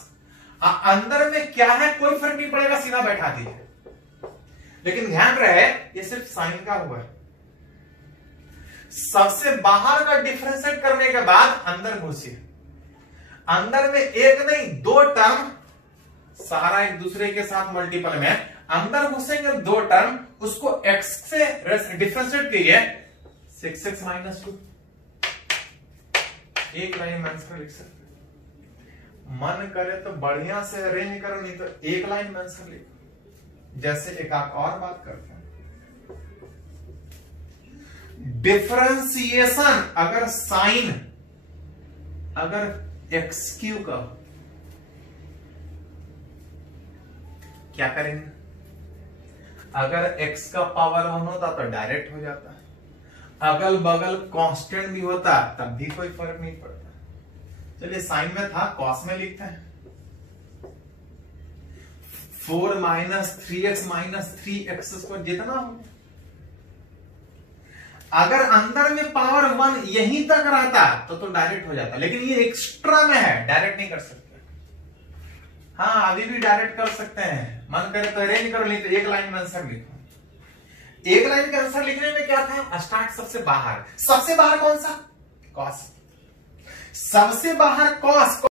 अंदर में क्या है कोई फर्क नहीं पड़ेगा, सीधा बैठा दीजिए। लेकिन ध्यान रहे ये सिर्फ साइन का हुआ है। सबसे बाहर का डिफरेंशिएट करने के बाद अंदर घुसिए। अंदर में एक नहीं दो टर्म, सारा एक दूसरे के साथ मल्टीपल में, अंदर घुसेंगे दो टर्म, उसको x से डिफरेंशिएट कीजिए। 6x माइनस 2, एक लाइन में आंसर लिख सकते। मन करे तो बढ़िया से अरेंज करो, नहीं तो एक लाइन में आंसर लिखो। जैसे एक आप और बात करते हैं, डिफरेंशिएशन अगर साइन अगर एक्स³ का क्या करेंगे? अगर x का पावर 1 होता तो डायरेक्ट हो जाता, अगल बगल कांस्टेंट भी होता तब भी कोई फर्क नहीं पड़ता। चलिए साइन में था, कॉस में लिखते हैं। 4 माइनस 3x माइनस 3x² जितना हो, अगर अंदर में पावर 1 यहीं तक रहता तो डायरेक्ट हो जाता, लेकिन ये एक्स्ट्रा में है, डायरेक्ट नहीं कर सकते। हाँ अभी भी डायरेक्ट कर सकते हैं, मन करे तो अरेंज करो, नहीं तो एक लाइन में आंसर लिखो। एक लाइन का आंसर लिखने में क्या था? स्टार्ट सबसे बाहर। सबसे बाहर कौन सा? कॉस। सबसे बाहर कॉस।